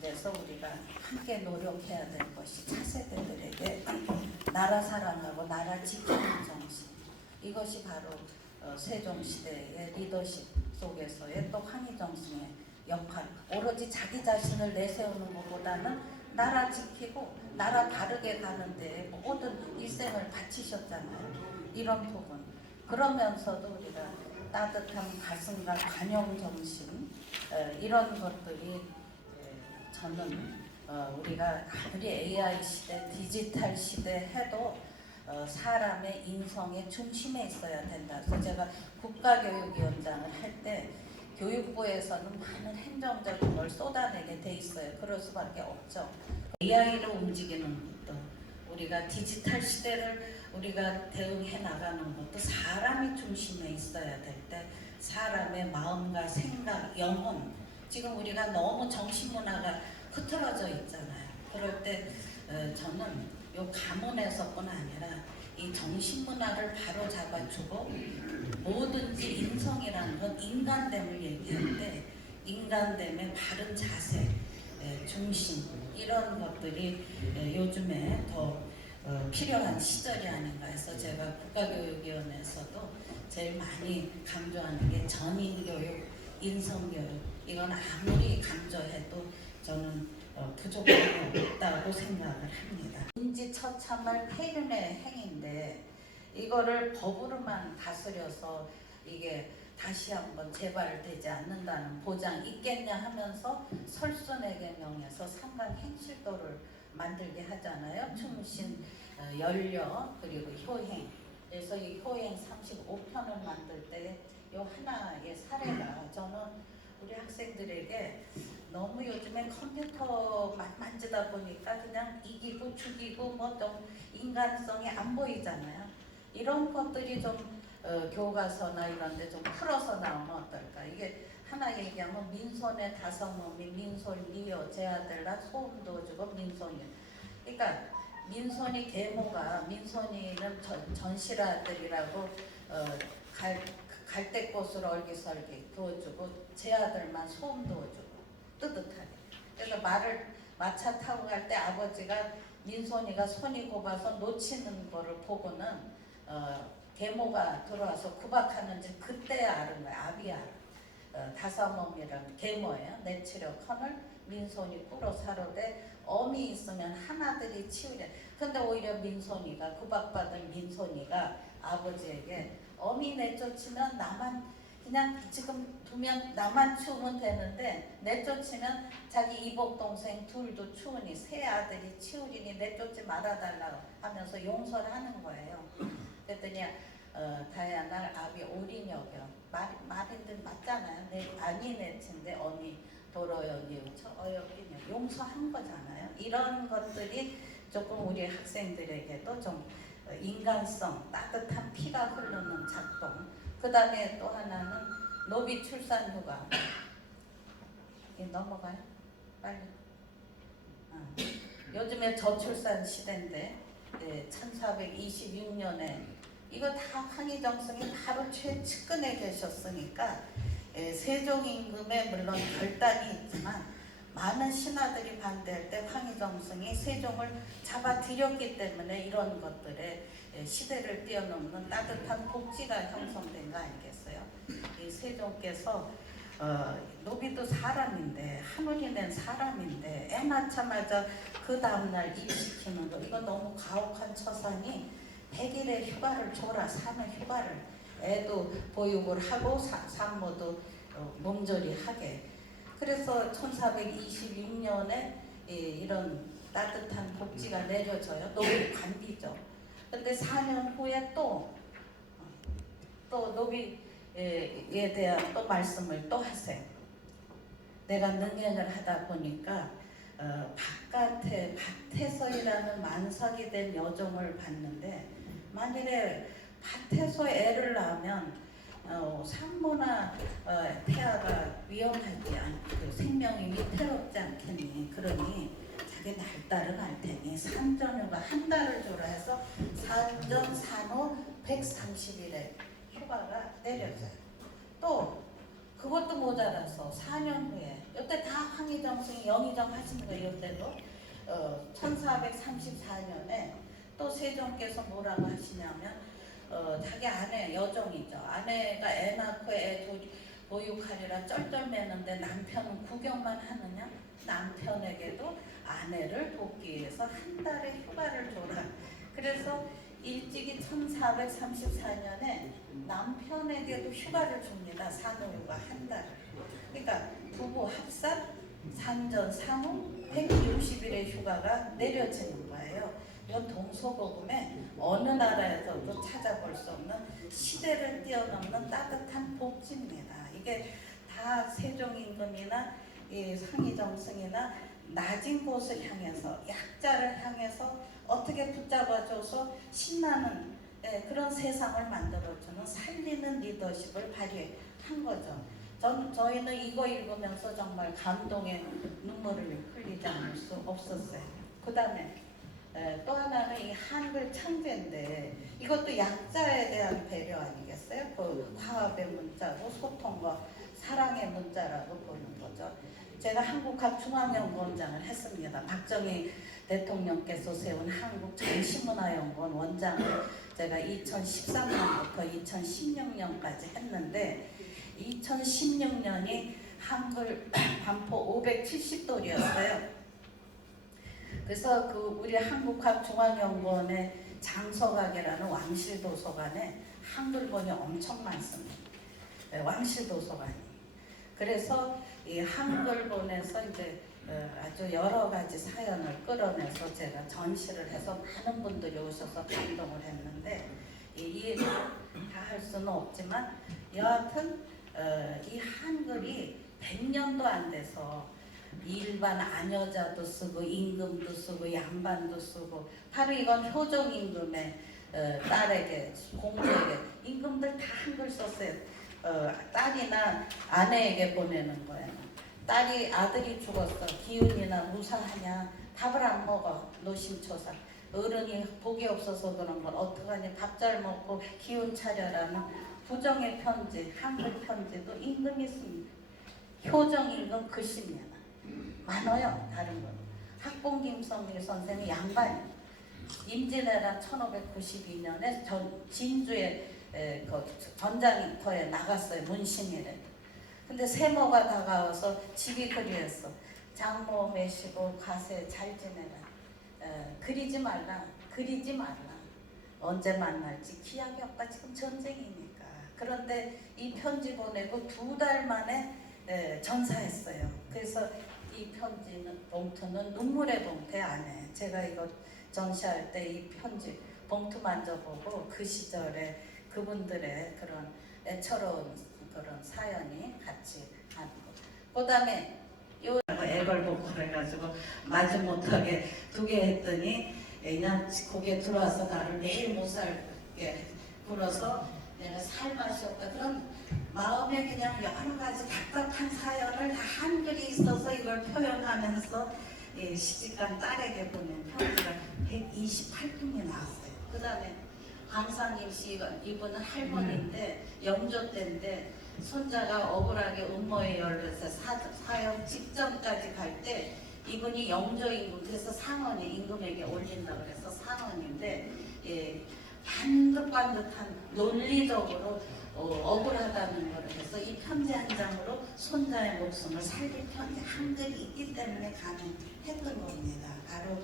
데서 우리가 함께 노력해야 될 것이 차세대들에게 나라 사랑하고 나라 지키는 정신 이것이 바로 세종시대의 리더십 속에서의 또 황희정신의 역할 오로지 자기 자신을 내세우는 것보다는 나라 지키고 나라 바르게 가는 데 모든 일생을 바치셨잖아요. 이런 부분 그러면서도 우리가 따뜻한 가슴과 관용 정신 이런 것들이 저는 우리가 아무리 AI 시대, 디지털 시대 해도 사람의 인성의 중심에 있어야 된다. 그래서 제가 국가교육위원장을 할 때 교육부에서는 많은 행정적인 걸 쏟아내게 돼 있어요. 그럴 수밖에 없죠. AI를 움직이는 것도 우리가 디지털 시대를 우리가 대응해 나가는 것도 사람이 중심에 있어야 될 때 사람의 마음과 생각, 영혼 지금 우리가 너무 정신문화가 흐트러져 있잖아요. 그럴 때 저는 요 가문에서뿐 아니라 이 정신문화를 바로 잡아주고 뭐든지 인성이라는 건 인간됨을 얘기할 때 인간됨의 바른 자세, 중심 이런 것들이 요즘에 더 필요한 시절이 아닌가 해서 제가 국가교육위원회에서도 제일 많이 강조하는 게 전인교육, 인성교육 이건 아무리 강조해도 저는 부족하다고 생각을 합니다. 인지처참할 폐륜의 행위인데 이거를 법으로만 다스려서 이게 다시 한번 재발되지 않는다는 보장 있겠냐 하면서 설순애개명에서 상강행실도를 만들게 하잖아요. 충신, 연려 그리고 효행 그래서 이 효행 35편을 만들 때 이 하나의 사례가 저는 우리 학생들에게 너무 요즘에 컴퓨터 만지다 보니까 그냥 이기고 죽이고 뭐 좀 인간성이 안 보이잖아요. 이런 것들이 좀 교과서나 이런 데 좀 풀어서 나오면 어떨까. 이게 하나 얘기하면 민손의 다섯몸이 민손이여 제 아들라 소음도 주고 민손이 그러니까 민손이 계모가 민손이는 전실 아들이라고 갈대꽃으로 얼기설기 그어주고 제 아들만 소음 도와주고 뜨뜻하게 그래서 마차 타고 갈 때 아버지가 민손이가 손이 곱아서 놓치는 거를 보고는 계모가 들어와서 구박하는지 그때 아는 거야. 아비 알아. 다사몸이라는 계모예요. 내치력 헌을 민손이 꾸러 사로되 엄이 있으면 하나들이 치우래. 근데 오히려 민손이가 구박받은 민손이가 아버지에게 엄이 내쫓으면 나만 그냥 지금 두면 나만 추우면 되는데 내쫓으면 자기 이복 동생 둘도 추우니 세 아들이 치우리니 내쫓지 말아달라고 하면서 용서를 하는 거예요. 그랬더니 다야날 아비 오린 여겨 말인들 맞잖아요. 아니 내친데 어미 도로여 니우쳐 어여긴 용서한 거잖아요. 이런 것들이 조금 우리 학생들에게도 좀 인간성, 따뜻한 피가 흐르는 작동. 그 다음에 또 하나는 노비 출산 휴가. 넘어가요? 빨리. 요즘에 저출산 시대인데 1426년에 이거 다 황희정승이 바로 최측근에 계셨으니까 세종임금에 물론 결단이 있지만 많은 신하들이 반대할 때 황희정승이 세종을 잡아들였기 때문에 이런 것들에 시대를 뛰어넘는 따뜻한 복지가 형성된 거 아니겠어요? 이 세종께서 노비도 사람인데 하늘이 낸 사람인데 애 낳자마자 그 다음날 일시키는 거 이거 너무 가혹한 처상이 100일의 휴가를 줘라. 사는 휴가를 애도 보육을 하고 산모도 몸조리 하게. 그래서 1426년에 이런 따뜻한 복지가 내려져요. 노비 관리죠. 근데 4년 후에 또 노비에 대한 또 말씀을 또 하세요. 내가 능연을 하다 보니까 밭에서 일하는 만삭이 된 여종을 봤는데, 만일에 밭에서 애를 낳으면 산모나 태아가 위험하지 않고 생명이 위태롭지 않겠니. 그러니 자기 날짜를 알 테니 산전휴가 한 달을 주라 해서 산전 산후 130일의 휴가가 내려져요. 또 그것도 모자라서 4년 후에, 이때 다 황희정승이 영의정 하신 거예요. 이때도 1434년에 또 세종께서 뭐라고 하시냐면 자기 아내, 여종이죠. 아내가 애 낳고 애 보육하리라 쩔쩔매는데 남편은 구경만 하느냐? 남편에게도 아내를 돕기 위해서 한 달의 휴가를 줘라. 그래서 일찍이 1434년에 남편에게도 휴가를 줍니다. 산후휴가 한 달을. 그러니까 부부 합산 산전 산후 160일의 휴가가 내려지는 거예요. 이건 동서고금의 어느 나라에서도 찾아볼 수 없는 시대를 뛰어넘는 따뜻한 복지입니다. 이게 다 세종임금이나 이 상의정승이나 낮은 곳을 향해서, 약자를 향해서 어떻게 붙잡아줘서 신나는 그런 세상을 만들어주는 살리는 리더십을 발휘한 거죠. 저희는 이거 읽으면서 정말 감동의 눈물을 흘리지 않을 수 없었어요. 그 다음에 또 하나는 이 한글 창제인데, 이것도 약자에 대한 배려 아니겠어요? 그 화합의 문자고 소통과 사랑의 문자라고 보는 거죠. 제가 한국학중앙연구원장을 했습니다. 박정희 대통령께서 세운 한국전시문화연구원 원장을 제가 2013년부터 2016년까지 했는데, 2016년이 한글 반포 570돌이었어요. 그래서 우리 한국학중앙연구원의 장서각이라는 왕실도서관에 한글본이 엄청 많습니다. 왕실도서관이. 그래서 이 한글본에서 이제 아주 여러 가지 사연을 끌어내서 제가 전시를 해서 많은 분들이 오셔서 감동을 했는데, 이해를 다 할 수는 없지만 여하튼 이 한글이 100년도 안 돼서 일반 안여자도 쓰고 임금도 쓰고 양반도 쓰고, 바로 이건 효정임금의 딸에게, 공주에게, 임금들 다 한글 썼어요. 딸이나 아내에게 보내는 거예요. 아들이 죽었어. 기운이나 무사하냐? 답을 안 먹어. 노심초사. 어른이 복이 없어서 그런 건 어떡하니? 밥 잘 먹고 기운 차려라는 부정의 편지, 한글 편지도 임금이 씁니다. 효정임금 글씨입니다. 많아요. 다른 건. 학봉 김성일 선생이 양반이 임진왜란 1592년에 진주에 전장터에 나갔어요. 문신이래. 근데 세모가 다가와서 집이 그리웠어. 장모 매시고 가세 잘 지내라. 그리지 말라. 언제 만날지 기약이 없다. 지금 전쟁이니까. 그런데 이 편지 보내고 2달 만에 전사했어요. 그래서 이 봉투는 눈물의 봉투 안에, 제가 이거 전시할 때 이 편지 봉투 만져보고 그 시절에 그분들의 그런 애처로운 그런 사연이 같이 하는 거. 그 다음에 애걸복걸 해가지고 마지못하게 2개 했더니 그냥 거기에 들어와서 나를 매일 못 살게 굴어서 내가 살 맛이 없다. 그런 마음에 그냥 여러 가지 답답한 사연을 다 한글이 있어서 이걸 표현하면서 시집간 딸에게 보낸 편지가 128통이 나왔어요. 그 다음에 강상임 씨, 이분은 할머니인데 영조 때인데 손자가 억울하게 음모에 열려서 사형 직전까지 갈 때 이분이 영조 임금, 그래서 상언이 임금에게 올린다고 해서 상언인데, 반듯반듯한 논리적으로 억울하다는 걸 해서 이 편지 한 장으로 손자의 목숨을 살릴 편지 한글이 있기 때문에 가능했던 겁니다. 바로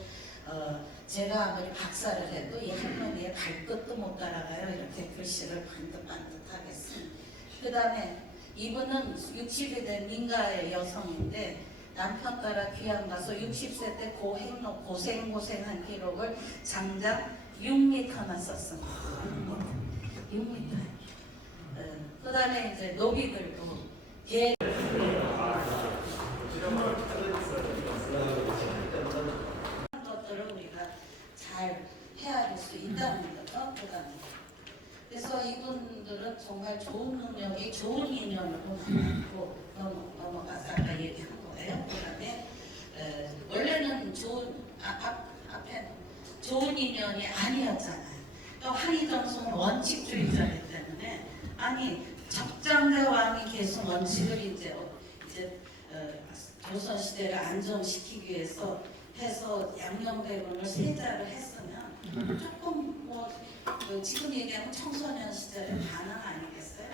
제가 아무리 박사를 해도 이 할머니의 발끝도 못 따라가요. 이렇게 글씨를 반듯반듯하게 쓴. 그 다음에 이분은 60이 된 민가의 여성인데 남편 따라 귀양 가서 60세 때 고생한 기록을 장작 6m나 썼습니다. 6m. 그 다음에 이제 노비들도 것들을 우리가 잘 헤아릴 수 있다는 거죠. 그래서 이분들은 정말 좋은 능력이 좋은 인연으로 넘어가서 아까 얘기한 거예요. 그다음에 원래는 앞에 좋은 인연이 아니었잖아요. 또 한의정성은 원칙주의자이기 때문에 적장자 왕이 계속 원칙을 이제 조선 시대를 안정시키기 위해서 해서 양녕대군을 세자를 했으면 조금 지금 얘기하면 청소년 시절의 반항 아니겠어요?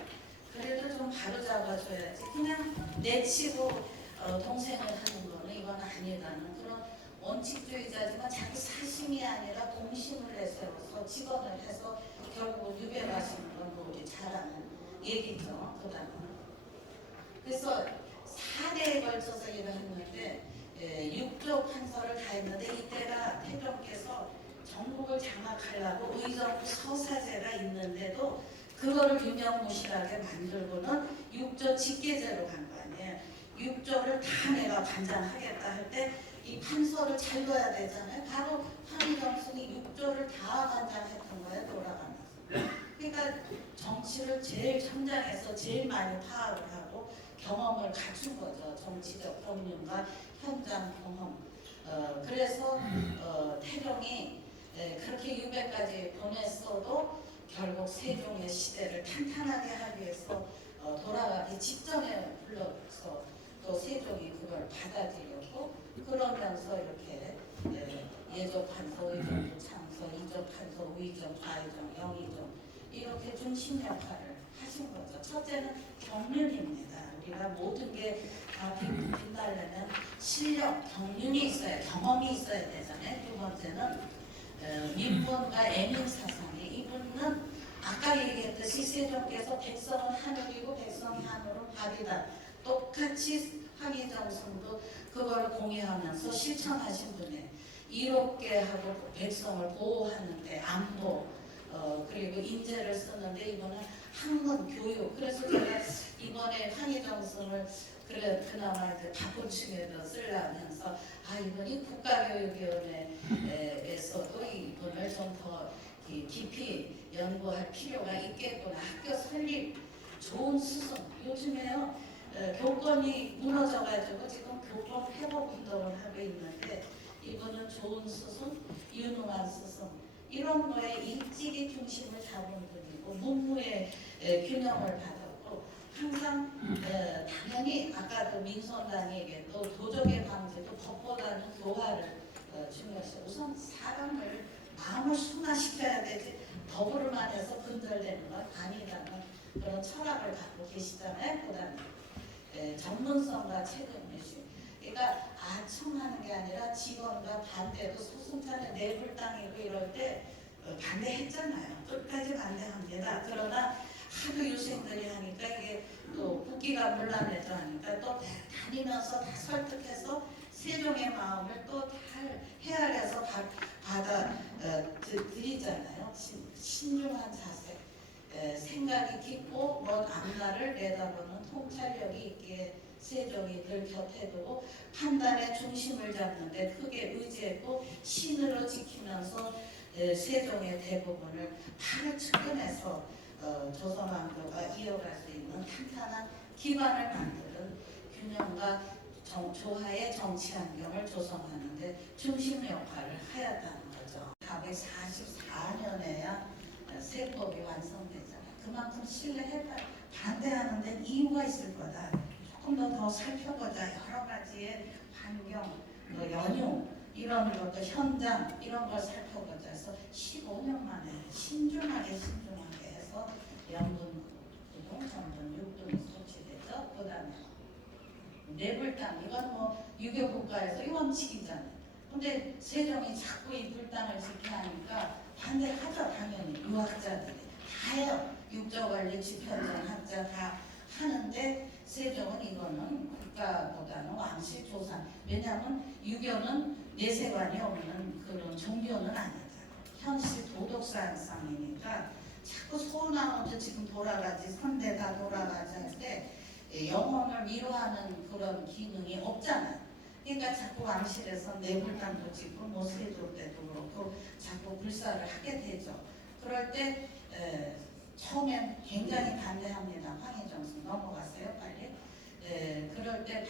그래도 좀 바로 잡아줘야지. 그냥 내치고 동생을 하는 거는 이건 아니다는 그런 원칙주의자지만 자기 사심이 아니라 공심을 내세워서 직언을 해서 결국 유배가시는 건 우리 잘 아는 얘기죠. 그래서 4대에 걸쳐서 일을 했는데 6조 판서를 다 했는데 이때가 태종께서 전국을 장악하려고 의정부 서사제가 있는데도 그거를 유명무실하게 만들고는 6조 직계제로 간 거 아니에요. 6조를 다 내가 관장하겠다 할 때 이 판서를 잘 둬야 되잖아요. 바로 한의정승이 6조를 다 관장했던 거예요. 돌아가면서. 그러니까 정치를 제일 현장에서 제일 많이 파악을 하고 경험을 갖춘 거죠. 정치적 경륜과 현장 경험. 그래서 태종이 그렇게 유배까지 보냈어도 결국 세종의 시대를 탄탄하게 하기 위해서 돌아가기 직전에 불러서 또 세종이 그걸 받아들였고 그러면서 이렇게 예조판서, 의정부 창서, 이조판서, 우의정, 좌의정, 영의정 이렇게 중심 역할을 하신 거죠. 첫째는 경륜입니다. 우리가 모든 게 다 빛나려면 실력, 경륜이 있어야, 경험이 있어야 되잖아요. 두 번째는 민본과 애민사상이 이분은 아까 얘기했듯이 세종께서 백성은 하늘이고 백성이 하늘은 발이다. 똑같이 황희정승도 그걸 공유하면서 실천하신 분이에요. 이롭게 하고 백성을 보호하는데 안보 그리고 인재를 쓰는데 이번에 학문 교육. 그래서 제가 이번에 황희정승을 그나마 이제 바쁜 층에도 쓰려면서 이분이 국가교육위원회에서도 이분을 좀 더 깊이 연구할 필요가 있겠구나. 학교 설립 좋은 스승. 요즘에요 교권이 무너져가지고 지금 교권 회복 운동을 하고 있는데 이분은 좋은 스승, 유능한 스승 이런 거에 일찍이 중심을 잡은 분이고 문무의 균형을 받았고 항상 당연히 아까도 민선단이 얘기했던 도적의 방지도 법보다는 교화를 중요시 우선 사람을 마음을 순화시켜야 되지 법으로만 해서 근절되는 건 아니라는 그런 철학을 갖고 계시잖아요. 그다음에 전문성과 책임의식. 그러니까 아청하는 게 아니라 직원과 반대도 소승찬의 내불당이고 이럴 때 반대했잖아요. 끝까지 반대합니다. 그러나 하도 유생들이 하니까 이게 또 국기가 물러내죠 하니까 또 다니면서 다 설득해서 세종의 마음을 또 잘 헤아려서 받아들이잖아요. 신중한 자세. 생각이 깊고 먼 앞날을 내다보는 통찰력이 있기에 세종이 늘 곁에 두고 판단의 중심을 잡는데 크게 의지했고 신으로 지키면서 세종의 대부분을 바로 측근해서 조선왕조가 이어갈 수 있는 탄탄한 기반을 만드는 균형과 조화의 정치 환경을 조성하는데 중심 역할을 하였다는 거죠. 444년에야 세법이 완성되잖아요. 그만큼 신뢰해봐 반대하는데 이유가 있을 거다. 조금 더 살펴보자. 여러 가지의 환경, 연유 이런 것도 현장 이런 걸 살펴보자 해서 15년 만에 신중하게 해서 연분, 전분, 육분이 소치되죠. 그다음에 내불당 이건 유교 국가에서 이 원칙이잖아요. 근데 세종이 자꾸 이 불당을 지켜야 하니까 반대하죠. 당연히 유학자들이 다 해요. 육조관리, 집현전 학자 다 하는데 세종은 이거는 국가보다는 왕실 조상. 왜냐하면 유교는 내세관이 없는 그런 종교는 아니잖아요. 현실 도덕상이니까 자꾸 소나무도 지금 돌아가지 선대 다 돌아가지 할 때 영혼을 위로하는 그런 기능이 없잖아요. 그러니까 자꾸 왕실에서 내불당도 짓고 뭐 세조 때도 그렇고 자꾸 불사를 하게 되죠. 그럴 때 처음엔 굉장히 반대합니다. 황희정승 넘어갔어요 빨리. 그럴 때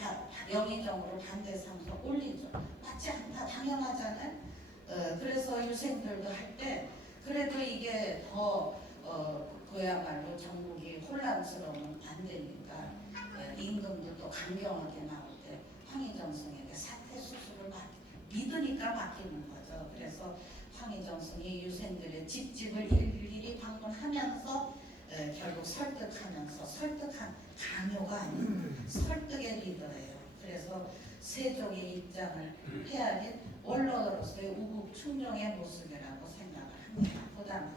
명의적으로 반대 상소 올리죠. 맞지 않다 당연하잖아요. 그래서 유생들도 할 때 그래도 이게 더 그야말로 전국이 혼란스러우면 안 되니까 임금도 또 강경하게 나올 때 황희정승에게 사퇴 수술을 믿으니까 맡기는 거죠. 그래서 황희정승이 유생들의 집집을 일일이 방문하면서 결국 설득한 강요가 아닌 설득의 리더예요. 그래서 세종의 입장을 헤아린 원로로서의 우국 충정의 모습이라고 생각을 합니다. 보다는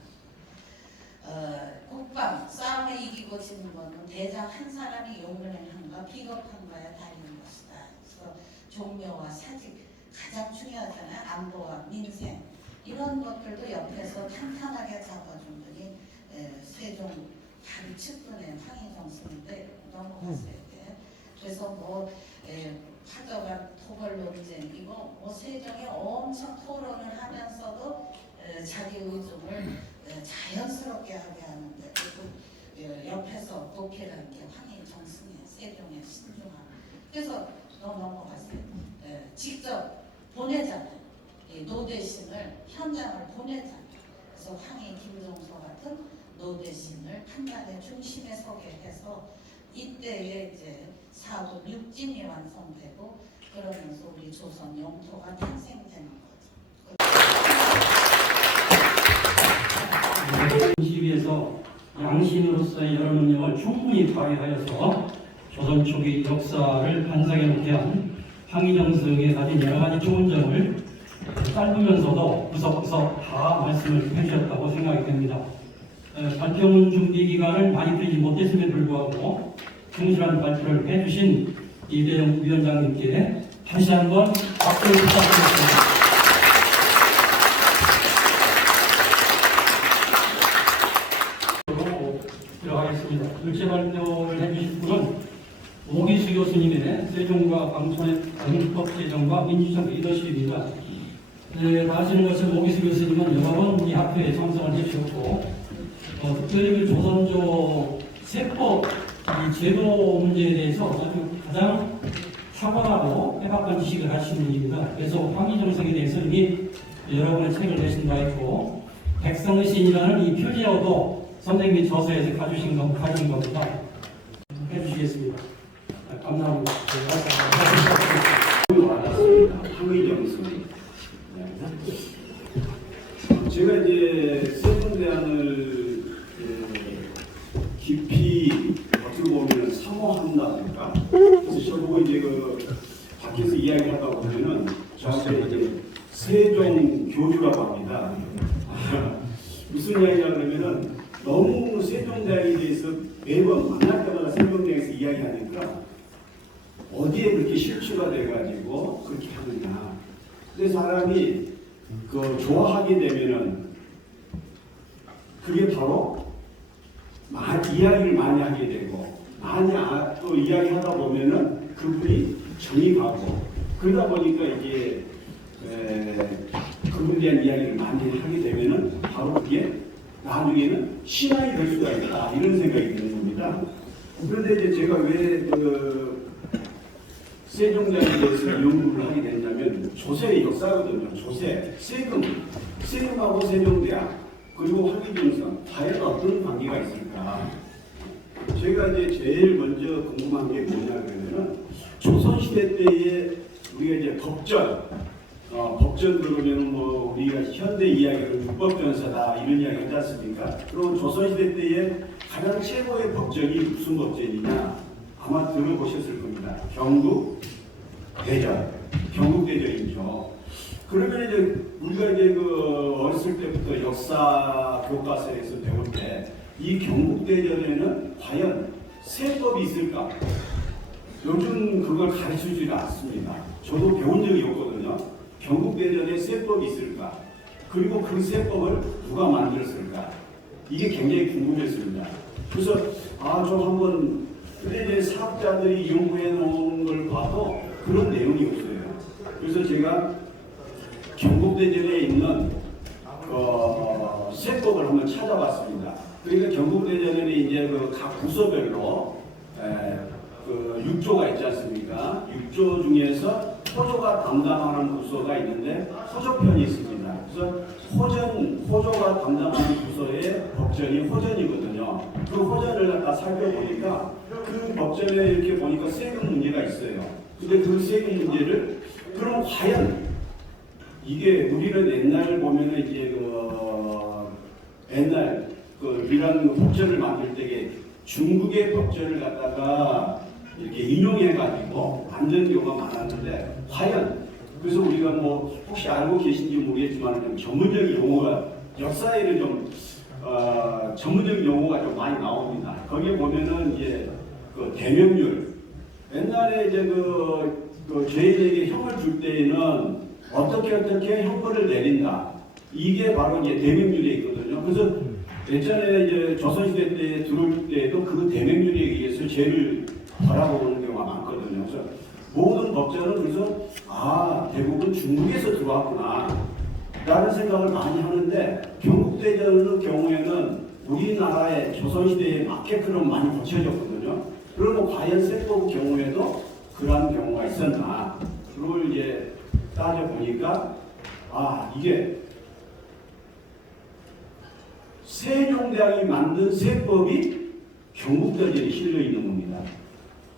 국방 싸움에 이기고 지는 것은 대장 한 사람이 용맹한가 비겁한가에 달린 것이다. 그래서 종묘와 사직 가장 중요하잖아요. 안보와 민생 이런 것들도 옆에서 탄탄하게 잡아준 분이 세종 바로 측근의 황희정승인데 넘어갔어야 돼. 그래서 뭐 파저간 토벌 논쟁이고 뭐 세종이 엄청 토론을 하면서도 자기 의중을 자연스럽게 하게 하는데 또 옆에서 보필한 게 황희정승의 세종의 신중함. 그래서 넘어갔어요. 직접 보내잖아요. 노대신을 현장을 보내잖아요. 그래서 황희 김종서 같은 노대신을 판단의 중심에 서게 해서 이때에 이제 사국 육진이 완성되고 그러면서 우리 조선 영토가 탄생되는 거죠. 시위에서 양신으로서의 여러 능력을 충분히 발휘하여서 조선 초기 역사를 반성해놓게 한 황희정승이 가진 여러 가지 좋은 점을 짧으면서도 구석구석 다 말씀을 해주셨다고 생각이 됩니다. 발표문 준비 기간을 많이 들이지 못했음에도 불구하고 충실한 발표를 해주신 이대영 위원장님께 다시 한번 박수를 부탁드리겠습니다. 들어가겠습니다. 글씨 발표를 해주실 분은 오기수 교수님의 세종과 광천의 공법 제정과 민주적 리더십입니다. 아시는 것처럼 오기수 교수님은 여러 번 우리 학회에 참석을 해주셨고 특별히 조선조 세법 이 제도 문제에 대해서 아주 가장 탁월하고 해박한 지식을 하시는 분입니다. 그래서 황희정승에 대해서 이미 여러 권의 책을 내신 바 있고 백성의신이라는 이 표제어도 선생님이 저서에서 가진 겁니다. 해주시겠습니다. 감사합니다. 황희정승. 제가 이제 세종대왕을 깊이 어떻게 보면 사모한다니까. 그래서 저보고 이제 밖에서 이야기하다 보면은 저한테 이제 세종 교주라고 합니다. 무슨 이야기냐 그러면은 너무 세종대왕에 대해서 매번 만날 때마다 세종대왕에서 이야기하니까 어디에 그렇게 실추가 돼가지고 그렇게 하느냐. 근데 사람이 좋아하게 되면은 그게 바로 이야기를 많이 하게 되고 많이 또 이야기하다 보면은 그분이 정이 가고 그러다 보니까 이제 그분에 대한 이야기를 많이 하게 되면은 바로 그게 나중에는 신앙이 될 수가 있다 이런 생각이 드는 겁니다. 그런데 이제 제가 왜 세종대왕에 대해서 연구를 하게 됐냐면 조세의 역사거든요. 조세, 세금하고 세종대왕 그리고 황희정승 과연 어떤 관계가 있을까? 제가 이제 제일 먼저 궁금한 게 뭐냐 그러면은 조선시대 때에 우리가 이제 법전 그러면 뭐 우리가 현대 이야기로 육법전서다 이런 이야기 하지 않습니까? 그럼 조선시대 때에 가장 최고의 법전이 무슨 법전이냐? 아마 들어보셨을 겁니다. 경국대전이죠. 그러면 이제 우리가 이제 어렸을 때부터 역사 교과서에서 배울 때 이 경국대전에는 과연 세법이 있을까? 요즘 그걸 가르쳐주지 않습니다. 저도 배운 적이 없거든요. 경국대전에 세법이 있을까? 그리고 그 세법을 누가 만들었을까? 이게 굉장히 궁금했습니다. 그래서 좀 한번 근데 이제 사학자들이 연구해 놓은 걸 봐도 그런 내용이 없어요. 그래서 제가 경국대전에 있는 세법을 한번 찾아봤습니다. 그러니까 경국대전에는 이제 그 각 부서별로 그 6조가 있지 않습니까? 6조 중에서 호조가 담당하는 부서가 있는데 호조편이 있습니다. 그래서 호조가 담당하는 부서의 법전이 호전이거든요. 그 호전을 갖다 살펴보니까 그 법전에 이렇게 보니까 세금 문제가 있어요. 근데 그 세금 문제를 그럼 과연 이게 우리는 옛날 보면은 이제 옛날 이런 법전을 만들 때에 중국의 법전을 갖다가 이렇게 인용해가지고 만든 경우가 많았는데 과연 그래서 우리가 뭐 혹시 알고 계신지 모르겠지만 좀 전문적인 용어가 역사에는 좀 전문적인 용어가 좀 많이 나옵니다. 거기에 보면은 이제 그 대명률 옛날에 이제 죄인에게 형을 줄 때에는 어떻게 형벌을 내린다. 이게 바로 이제 대명률에 있거든요. 그래서 예전에 이제 조선시대 때 들어올 때에도 그 대명률에 의해서 죄를 바라보는 경우가 많거든요. 그래서 모든 법전은 그래서 대부분 중국에서 들어왔구나 라는 생각을 많이 하는데 경국대전의 경우에는 우리나라의 조선시대의 마케트는 많이 고쳐졌거든요. 그러면 과연 세법 경우에도 그러한 경우가 있었나 그걸 이제 따져보니까 이게 세종대왕이 만든 세법이 경국대전에 실려 있는 겁니다.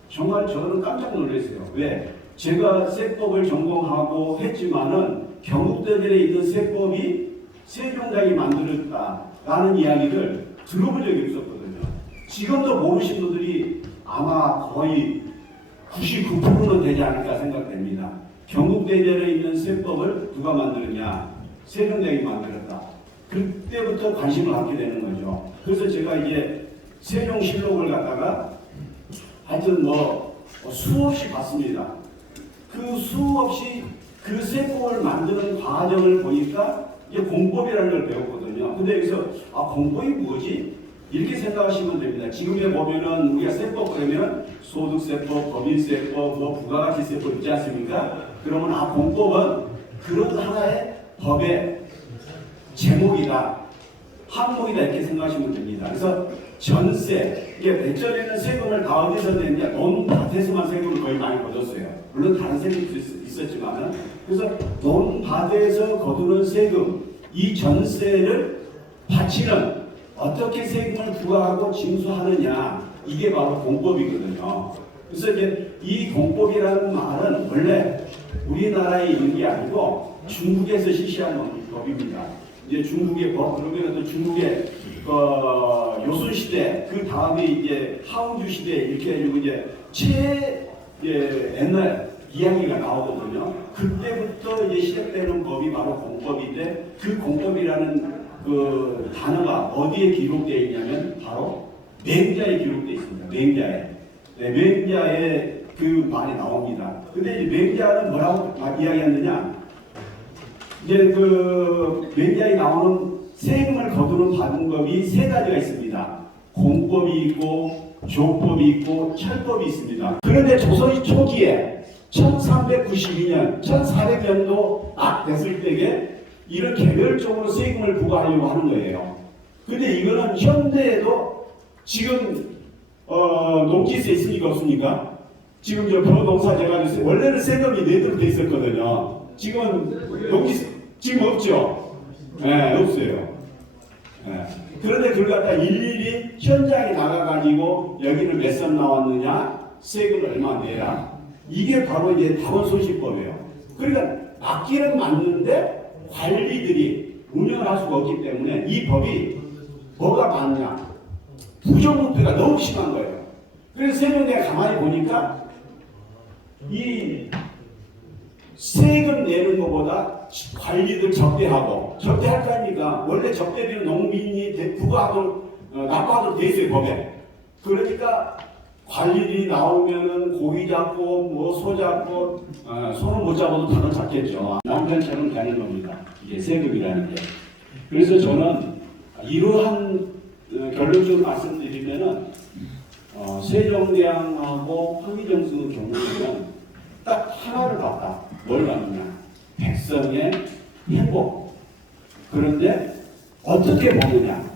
정말 저는 깜짝 놀랐어요. 왜? 제가 세법을 전공하고 했지만은 경국대전에 있는 세법이 세종대왕이 만들었다라는 이야기를 들어본 적이 없었거든요. 지금도 모르신 분들이 아마 거의 99%는 되지 않을까 생각됩니다. 경국대전에 있는 세법을 누가 만들었냐? 세종대왕이 만들었다. 그때부터 관심을 갖게 되는 거죠. 그래서 제가 이제 세종실록을 갖다가 하여튼 수없이 봤습니다. 그 수없이 그 세법을 만드는 과정을 보니까 이제 공법이라는 걸 배웠거든요. 근데 여기서 공법이 뭐지? 이렇게 생각하시면 됩니다. 지금에 보면은 우리가 세법 그러면 소득세법, 법인세법, 부가가치세법 있지 않습니까? 그러면 공법은 그런 하나의 법의 제목이다, 항목이다 이렇게 생각하시면 됩니다. 그래서 전세, 이게 예전에는 세금을 다 어디서 냈냐? 논밭에서만 세금을 거의 많이 거뒀어요. 물론 다른 세금도 있었지만은 그래서 논밭에서 거두는 세금, 이 전세를 바치는 어떻게 세금을 부과하고 징수하느냐 이게 바로 공법이거든요. 그래서 이제 이 공법이라는 말은 원래 우리나라에 있는 게 아니고 중국에서 실시한 법입니다. 이제 중국의 법 그러면 또 중국의 요순 시대 그 다음에 이제 하웅주 시대 이렇게 해가지고 이제 옛날 이야기가 나오거든요. 그때부터 이제 시작되는 법이 바로 공법인데 그 공법이라는 그 단어가 어디에 기록되어 있냐면 바로 맹자에 기록되어 있습니다. 맹자에. 맹자에 그 말이 나옵니다. 근데 이제 맹자는 뭐라고 이야기하느냐? 이제 그 맹자에 나오는 세금을 거두는 방법이 세 가지가 있습니다. 공법이 있고 조법이 있고 철법이 있습니다. 그런데 조선 초기에 1392년, 1400년도 딱 됐을 때에 이런 개별적으로 세금을 부과하려고 하는 거예요. 근데 이거는 현대에도 지금 농지세 있습니까 없습니까? 지금 저 부동산 제가 원래는 세금이 내도록 돼 있었거든요. 지금은 농지세 지금 없죠. 네, 없어요. 네. 그런데 그걸 갖다 일일이 현장에 나가가지고 여기는 몇 선 나왔느냐, 세금을 얼마 내라. 이게 바로 이제 다원소시법이에요. 그러니까 맞기는 맞는데 관리들이 운영을 할 수가 없기 때문에 이 법이 뭐가 많냐? 부정부패가 너무 심한 거예요. 그래서 세종대가 가만히 보니까 이 세금 내는 것보다 관리들 접대하고 접대할 거 아닙니까? 원래 접대비는 농민이 부과하도록 납부하도록 돼 있어요 법에. 그러니까 관리들이 나오면은 고기 잡고 뭐 소 잡고 소는 못 잡아도 다들 잡겠죠. 남편처럼 되는 겁니다. 이게 세금이라는 게. 그래서 저는 이러한 결론적으로 말씀드리면은 세종대왕하고 황희정수 경우에는 딱 하나를 봤다. 뭘 봤느냐? 백성의 행복. 그런데 어떻게 보느냐?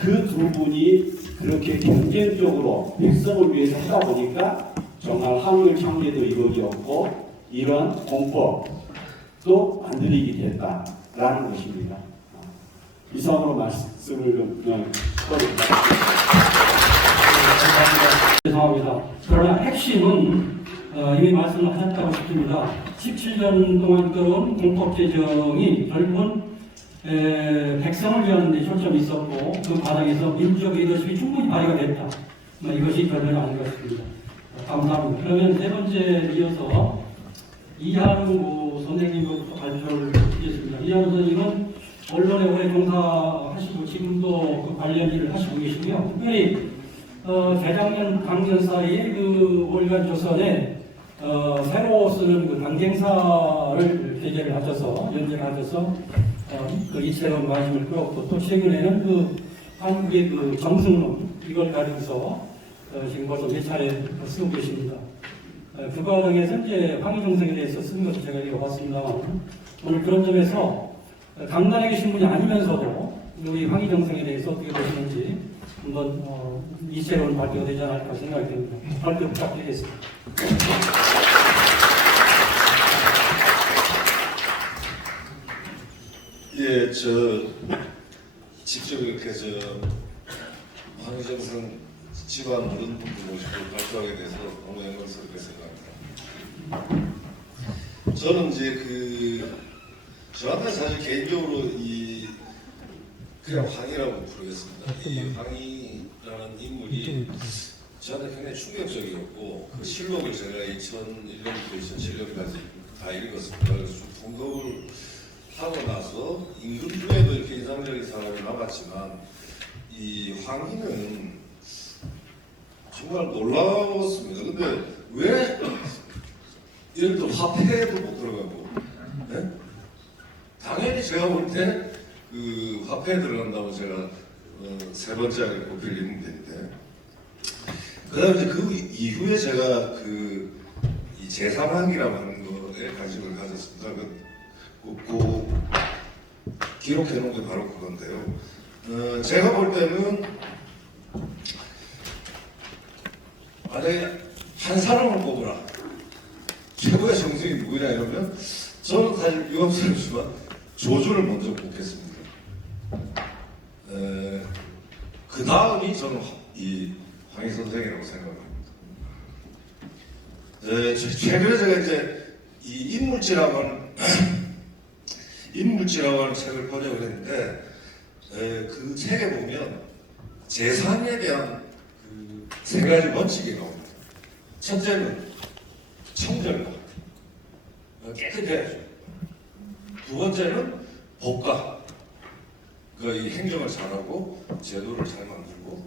그 두 분이 그렇게 경쟁적으로 백성을 위해서 하다 보니까 정말 한글 창제도 이루어졌고 이러한 공법도 만들어지게 됐다라는 것입니다. 이상으로 말씀을 좀 죄송합니다. 그러나 핵심은 이미 말씀을 하셨다고 싶습니다. 17년 동안 끌어온 공법 제정이 결국은 백성을 위한 데 초점이 있었고 그 과정에서 민주적 리더십이 충분히 발휘가 됐다. 이것이 결론이 아닌 것 같습니다. 감사합니다. 그러면 세 번째 이어서 이한우 선생님부터 발표를 드리겠습니다. 이한우 선생님은 언론에 오래 종사하시고 지금도 그 관련 일을 하시고 계시고요. 특별히 재작년 강년 사이에 그 월간 조선에 새로 쓰는 그 강갱사를 게재를 하셔서 연재를 하셔서 그 이채로운 관심을 끌었고 또 최근에는 그 한국의 그 정승론 이걸 가지고서 지금 벌써 몇 차례 쓰고 계십니다. 그 과정에서 이제 황희정성에 대해서 쓴 것을 제가 읽어봤습니다만 오늘 그런 점에서 강단에 계신 분이 아니면서도 우리 황희정성에 대해서 어떻게 보시는지 한번 이채로운 발표가 되지 않을까 생각이 듭니다. 발표 부탁드리겠습니다. 예, 직접 이렇게 황희정성 집안 어른분들 모시고 발표하게 돼서 너무 영광스럽게 생각합니다. 저는 이제 저한테 사실 개인적으로 그냥 황이라고 부르겠습니다. 이 황이라는 인물이 저한테 굉장히 충격적이었고 그 실록을 제가 2001년부터 2007년까지 다 읽었습니다. 그래서 좀 공급을 하고 나서 임금 중에도 이렇게 인상적인 사람이 남았지만 이 황희는 정말 놀라웠습니다. 근데 왜 예를 들어 화폐도 못 들어가고 네? 당연히 제가 볼 때 그 화폐에 들어간다고 제가 세 번째 안에 꼽힐 있는데 그 다음에 이제 그 이후에 제가 이 제삼항이라고 하는 거에 관심을 가졌습니다. 그 기록해 놓은 게 바로 그건데요. 제가 볼 때는 만약에 한 사람을 뽑으라 최고의 정승이 누구냐 이러면 저는 사실 유감스럽지만 조주를 먼저 뽑겠습니다. 그 다음이 저는 이 황희 선생이라고 생각합니다. 최근에 제가 이제 이 인물지라고 하는 책을 번역을 했는데 그 책에 보면 재산에 대한 세 가지 원칙이 나옵니다. 첫째는 청결과 깨끗해야죠. 두 번째는 법과 이 행정을 잘하고 제도를 잘 만들고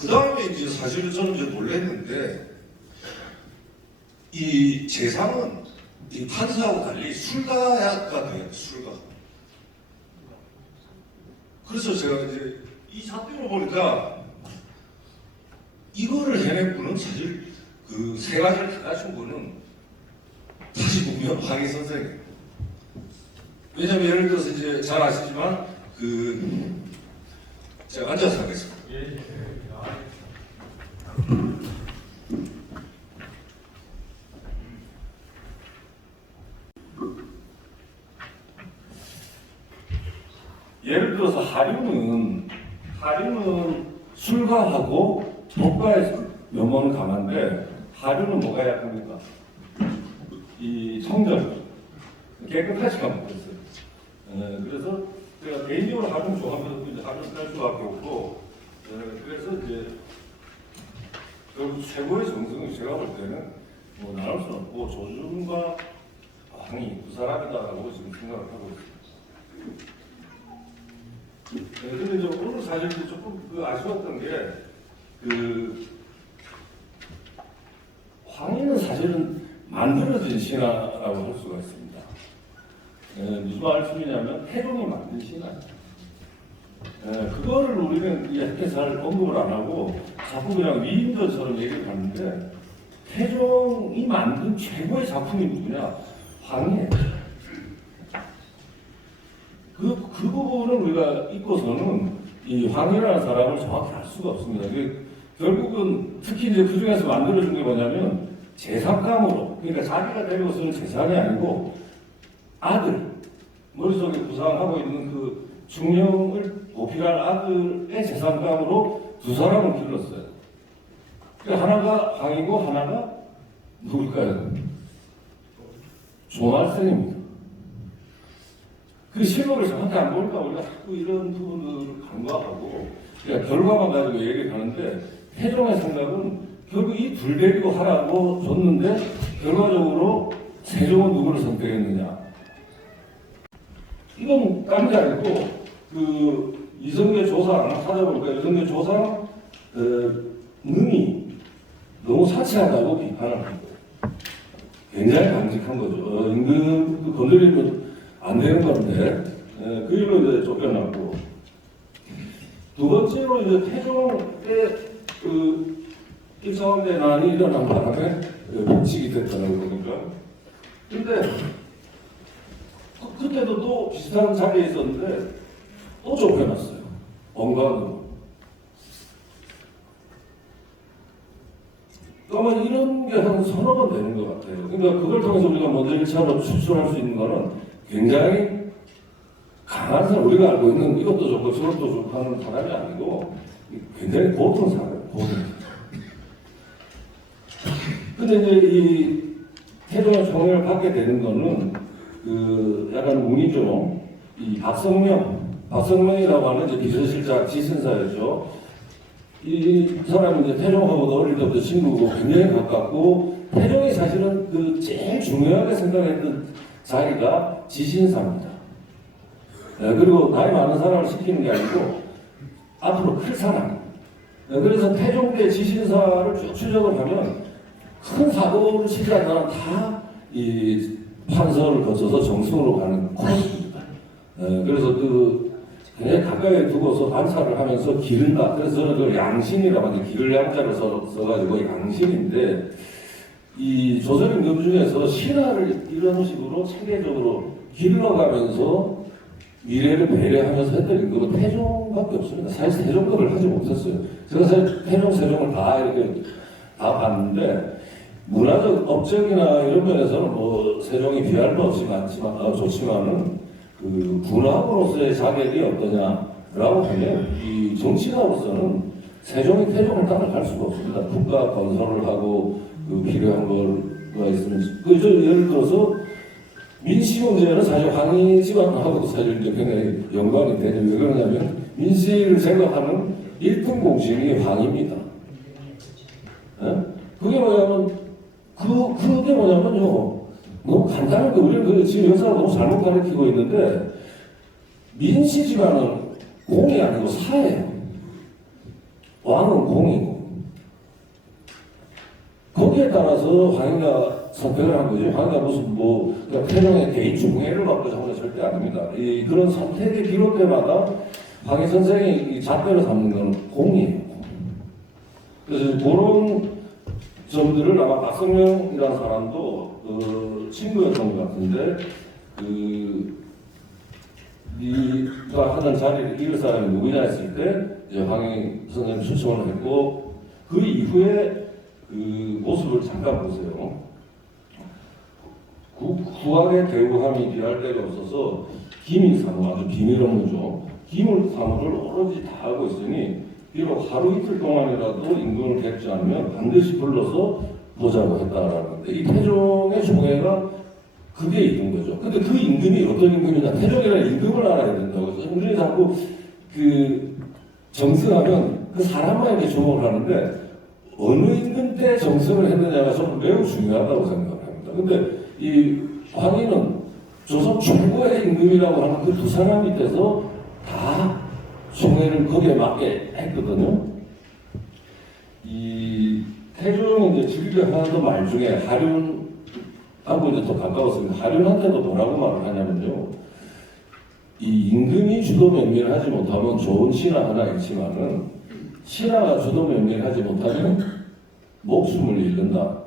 그 다음에 이제 사실은 저는 이제 놀랐는데 이 재상은 이 판사하고 달리 술가가 돼요. 술가. 그래서 제가 이제 이 사표를 보니까 이거를 해낸 분은 사실 그 세 가지를 다 갖춘 분은 다시 보면 황희 선생이에요. 왜냐면 예를 들어서 이제 잘 아시지만 제가 앉아서 하겠습니다. 예를 들어서 하류는 술가하고 법과의 면모는 강한데 하류는 뭐가 약합니까? 이 청결, 깨끗하지가 못했어요. 그래서 제가 개인적으로 하류는 좋아하면서 이제 하류를 쓸 수밖에 없고, 그래서 이제 결국 최고의 정승은 제가 볼 때는 뭐 나눌 수는 없고 조준과 황희 두 사람이다라고 지금 생각을 하고 있습니다. 근데 이제 오늘 사실 조금 아쉬웠던 게 황희는 사실은 만들어진 신화라고 할 수가 있습니다. 무슨 말씀이냐면 태종이 만든 신화예요. 그거를 우리는 이렇게 잘 언급을 안 하고 자꾸 그냥 위인전처럼 얘기를 하는데 태종이 만든 최고의 작품이 누구냐? 황희예요. 그 부분을 우리가 잊고서는 이 황희라는 사람을 정확히 알 수가 없습니다. 결국은 특히 이제 그 중에서 만들어준 게 뭐냐면 재산감으로, 그러니까 자기가 데리고 쓰는 재산이 아니고 아들, 머릿속에 구상하고 있는 그 중령을 보필할 아들의 재산감으로 두 사람을 길렀어요. 하나가 황희고 하나가 누굴까요? 조말생입니다. 그 실록을 정확히 안 보니까 우리가 자꾸 이런 부분들을 간과하고 그러니까 결과만 가지고 얘기를 하는데 태종의 생각은 결국 이 둘 데리고 하라고 줬는데 결과적으로 세종은 누구를 선택했느냐? 이건 딴 게 아니고 그 이성계 조사를 찾아보니까 이성계 조사 능이 너무 사치하다고 비판을 한 거예요. 굉장히 강직한 거죠. 임금 건드리면 안 되는 건데 그 일로 이제 쫓겨났고 두 번째로 이제 태종 때 그 일성대난이 일어난 바람에 복직이 됐다는 거니까. 근데 그때도 또 비슷한 자리에 있었는데 또 쫓겨났어요. 언관으로. 아마 이런 게 한 서너 번 되는 것 같아요. 그러니까 그걸 통해서 우리가 먼저 1차로 추출할 수 있는 거는 굉장히 강한 사람, 우리가 알고 있는 이것도 좋고 저것도 좋고 하는 사람이 아니고 굉장히 고통 사람, 고통. 근데 이제 이 태종의 총애를 받게 되는 거는 그 약간 운이죠. 이 박성명이라고 하는 이제 비서실장 지신사였죠. 이 사람은 이제 태종하고도 어릴 때부터 친구고 굉장히 가깝고 태종이 사실은 그 제일 중요하게 생각했던 자리가 지신사입니다. 그리고 나이 많은 사람을 시키는 게 아니고 앞으로 클 사람. 그래서 태종 때 지신사를 쭉 추적을 하면 큰 사고를 치지 않는 사람 다 이 판서를 거쳐서 정승으로 가는 코스입니다. 그래서 그 굉장히 가까이 두고서 반사를 하면서 기른다. 그래서 저는 그걸 양신이라고 하는데 기를 양자를 써가지고 양신인데 이 조선 임금 중에서 신화를 이런 식으로 체계적으로 길러가면서 미래를 배려하면서 했던 임금은 태종밖에 없습니다. 사실 세종급을 하지 못했어요. 제가 사실 태종, 세종을 다 이렇게 다 봤는데 문화적 업적이나 이런 면에서는 뭐 세종이 비할 바 없지만 좋지만은 그 군함으로서의 자격이 어떠냐라고 하면 이 정치가로서는 세종이 태종을 따라갈 수가 없습니다. 국가 건설을 하고 그 필요한 거가 있으면 그저 예를 들어서 민씨 문제는 사실 황희 집안하고도 사실 이제 굉장히 연관이 되죠. 왜 그러냐면 민씨를 생각하는 1등 공신이 황희입니다. 그게 뭐냐면 그게 뭐냐면요. 너무 간단한 거 우리는 그 지금 역사를 너무 잘못 가르치고 있는데 민씨 집안은 공이 아니고 사예요. 왕은 공이고 거기에 따라서 황희가 선택을 한 거지. 황희가 무슨 뭐 그러니까 태종의 개인 중해를 받고 하는 게 절대 아닙니다. 이 그런 선택의 기록 때마다 황희 선생이 잣대로 삼는 거는 공이에요. 그래서 그런 점들을 아마 박성명이라는 사람도 친구였던 것 같은데 네가 하던 자리를 이을 사람이 누구냐 했을 때 이제 황희 선생님 추천을 했고 그 이후에 그 모습을 잠깐 보세요. 국왕의 대우함이 비할 데가 없어서 기밀사무, 아주 비밀 업무죠. 기밀사무를 오로지 다 하고 있으니 비록 하루 이틀 동안이라도 임금을 뵙지 않으면 반드시 불러서 보자고 했다라는데 이 태종의 총애가 그게 있는 거죠. 근데 그 임금이 어떤 임금이냐? 태종이라는 임금을 알아야 된다고 해서 우리는 자꾸 그 정승하면 그 사람만 이렇게 주목을 하는데 어느 임금 때 정승을 했느냐가 저는 매우 중요하다고 생각을 합니다. 근데 이 황희는 조선 최고의 임금이라고 하는 그 두 사람 밑에서 다 총애를 거기에 맞게 했거든요. 이 태종이 이제 즐겨 하는 말 중에 하륜하고 이제 더 가까웠습니다. 하륜한테도 뭐라고 말을 하냐면요. 이 임금이 주도 면밀하지 못하면 좋은 신하 하나 있지만은 신하가 주도 면밀하지 못하면 목숨을 잃는다.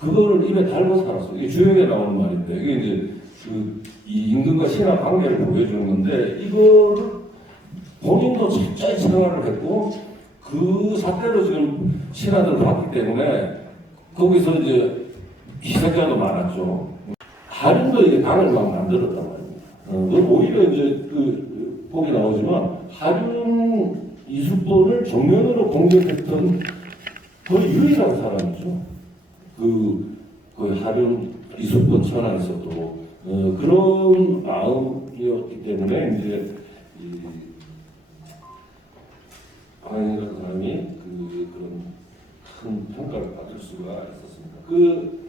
그거를 입에 달고 살았어요. 이게 주역에 나오는 말인데 이게 이제 이 임금과 신하 관계를 보여주는 건데 이거를 본인도 철저히 생활을 했고 그 사태로 지금 신하들을 봤기 때문에 거기서 이제 희생자도 많았죠. 하륜도 이게 당을 막 만들었단 말입니다. 오히려 이제 거기 나오지만 하륜 이숙보를 정면으로 공격했던 거의 유일한 사람이죠. 그 하륜 이숙보 천하에서도 그런 마음이었기 때문에 이제 황이라는 사람이 그런 큰 평가를 받을 수가 있었습니다.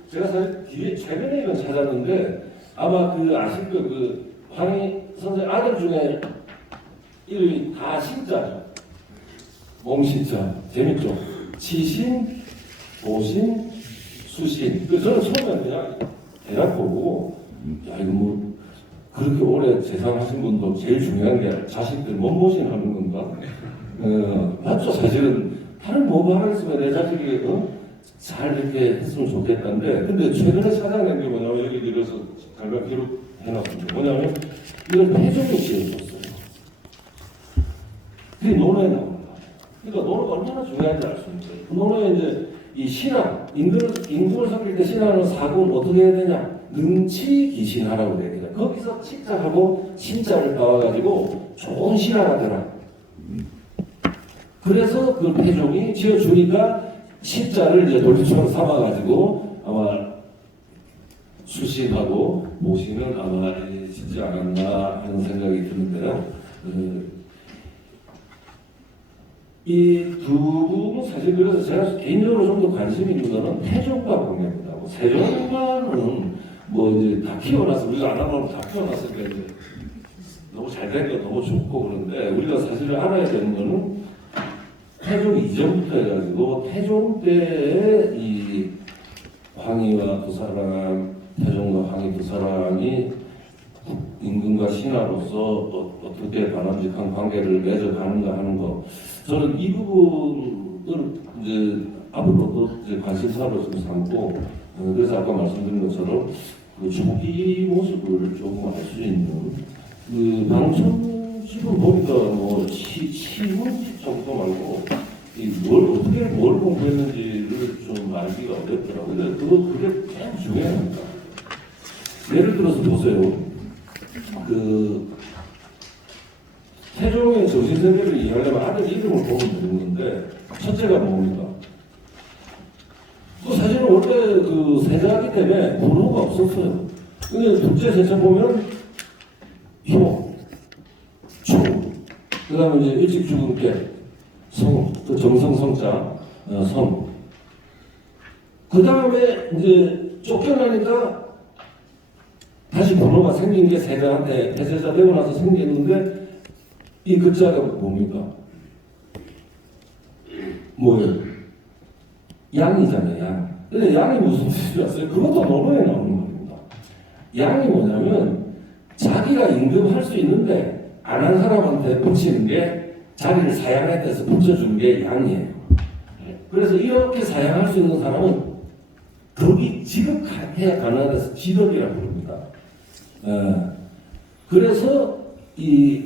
제가 사실 뒤에 최근에 이건 찾았는데 아마 아실 그 황희 선생 아들 중에 이름이 다 신자죠. 몽신자 재밌죠. 치신, 보신, 수신. 저는 처음에 그냥 대략 보고 야 이거 뭐 그렇게 오래 재상하신 분도 제일 중요한 게 자식들 몸보신 하는 건가? 맞죠. 사실은 다른 뭐 하겠으면 내 자식이 잘 이렇게 했으면 좋겠다는데 근데 최근에 찾아낸 게 뭐냐면 여기 이래서 잠깐 기록해놨습니다. 뭐냐면 이걸 태종이 지어줬어요. 그게 논어에 나옵니다. 그러니까 논어가 얼마나 중요한지 알 수 있어요. 그 논어에 이제 이 신하, 임금을 섬길 때 신하는 사고는 어떻게 해야 되냐? 능치 기신하라고 돼야 돼요. 거기서 치자하고 신자를 따와가지고 좋은 신하가 되라. 그래서 그 태종이 지어주니까 신자를 이제 돌기처럼 삼아가지고 아마 수신하고 모신은 아마 짓지 않았나 하는 생각이 드는데요. 이 두 분은 사실 그래서 제가 개인적으로 좀 더 관심 있는 거는 태종과 공예입니다. 세종과는 뭐 이제 다 키워놨어. 우리가 안 하면 다 키워놨으니까 이제 너무 잘된 거 너무 좋고 그런데 우리가 사실 알아야 되는 거는 태종 이전부터 해가지고 태종 때의 이 황희와 두 사람, 태종과 황희 두 사람이 임금과 신하로서 어떻게 바람직한 관계를 맺어가는가 하는 거. 저는 이 부분을 이제 앞으로도 이제 관심사로 좀 삼고, 그래서 아까 말씀드린 것처럼 그 초기 모습을 조금 알 수 있는 방송 지금 보니까 뭐 시문집 정도 말고 뭘 공부했는지를 좀 알기가 어렵더라고요. 근데 그게 참 중요합니다. 예를 들어서 보세요. 태종의 정신세계를 이해하려면 아들 이름을 보면 되는데 첫째가 뭡니까? 사실은 원래 세자기 때문에 번호가 없었어요. 근데 둘째, 셋째 보면 효, 초, 그 다음에 이제 일찍 죽은 때 성, 정성성자, 성. 그 다음에 이제 쫓겨나니까 다시 번호가 생긴 게 세자한테 폐세자 되고 나서 생겼는데 이 글자가 뭡니까? 뭐예요? 양이잖아요, 양. 근데 양이 무슨 뜻이었어요? 그것도 논어에 나오는 겁니다. 양이 뭐냐면 자기가 임금할 수 있는데 안 한 사람한테 붙이는 게 자기를 사양했다 붙여주는 게 양이에요. 그래서 이렇게 사양할 수 있는 사람은 덕이 지극해야 가난해서 지덕이라고 부릅니다. 그래서 이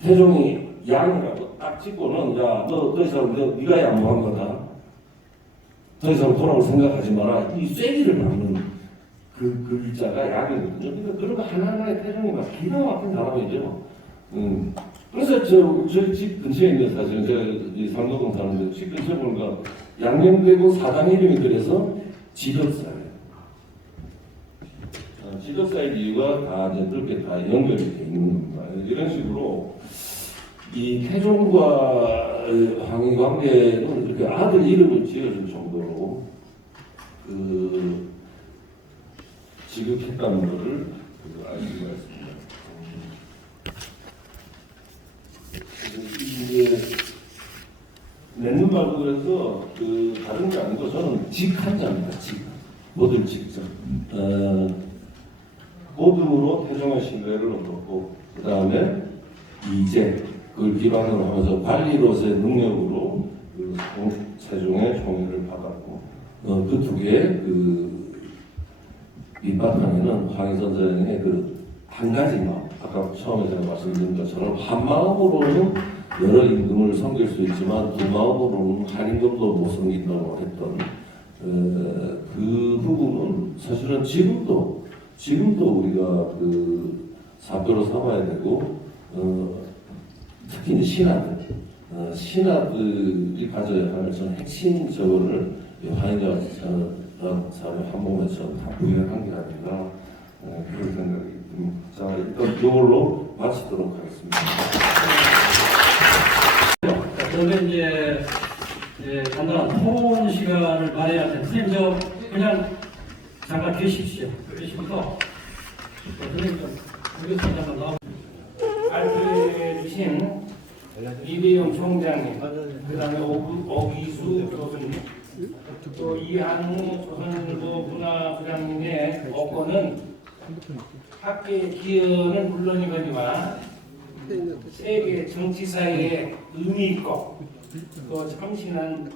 태종이 양이라고 딱 찍고는 야, 너 더 이상 네가 양보한 거다. 더 이상 돌아올 생각하지 마라. 이 쐐기를 막는 그 글자가 양이거든요. 그러니까 그런 거 하나하나에 태종이 막 기가 막힌 사람이죠. 그래서 저희 집 근처에 있는 사실은 제가 이 상도동 사는데 집 근처에 보니까 양명대고 사당 이름이 그래서 지덕사예요. 지덕사의 이유가 다 이제 그렇게 다 연결이 돼 있는 겁니다. 이런 식으로 이 태종과 황희 관계는 이렇게 아들 이름을 지어줄 정도로 지극했다는 것을 알 수가 있습니다. 이제 맺는 말고 그래서 다른 게 아니고 저는 직한자입니다. 모든 직접. 모둠으로 태종의 신뢰를 얻었고 그 다음에 이제 그걸 기반으로 하면서 관리로서의 능력으로 세종의 총애를 받았고 그 두 개의 밑바탕에는 황희선생의 한 가지 마음, 아까 처음에 제가 말씀드린 것처럼 한 마음으로는 여러 임금을 섬길 수 있지만 두 마음으로는 한 임금도 못 섬긴다고 했던 그 부분은 사실은 지금도 우리가 사표로 삼아야 되고 특히 신하들이 가져야 할 저는 핵심 저거를 황희가 사회 한 몸에 다 부여한 게 아닌가 그런 생각이 듭니다. 자, 일단 이걸로 마치도록 하겠습니다. 저는 이제 간단한 토론 시간을 마련해야 되는데 선생님 저 그냥 잠깐 계십시오. 계시면서 선생님 좀 우리 한번 나오. 발표해 주신 이대용 총장님, 그다음에 오기수 교수님, 또 이한우 조선일보 문화부장님의 어권은 학계의 기여는 물론이거니와 세계 정치사에 의미 있고 또 참신한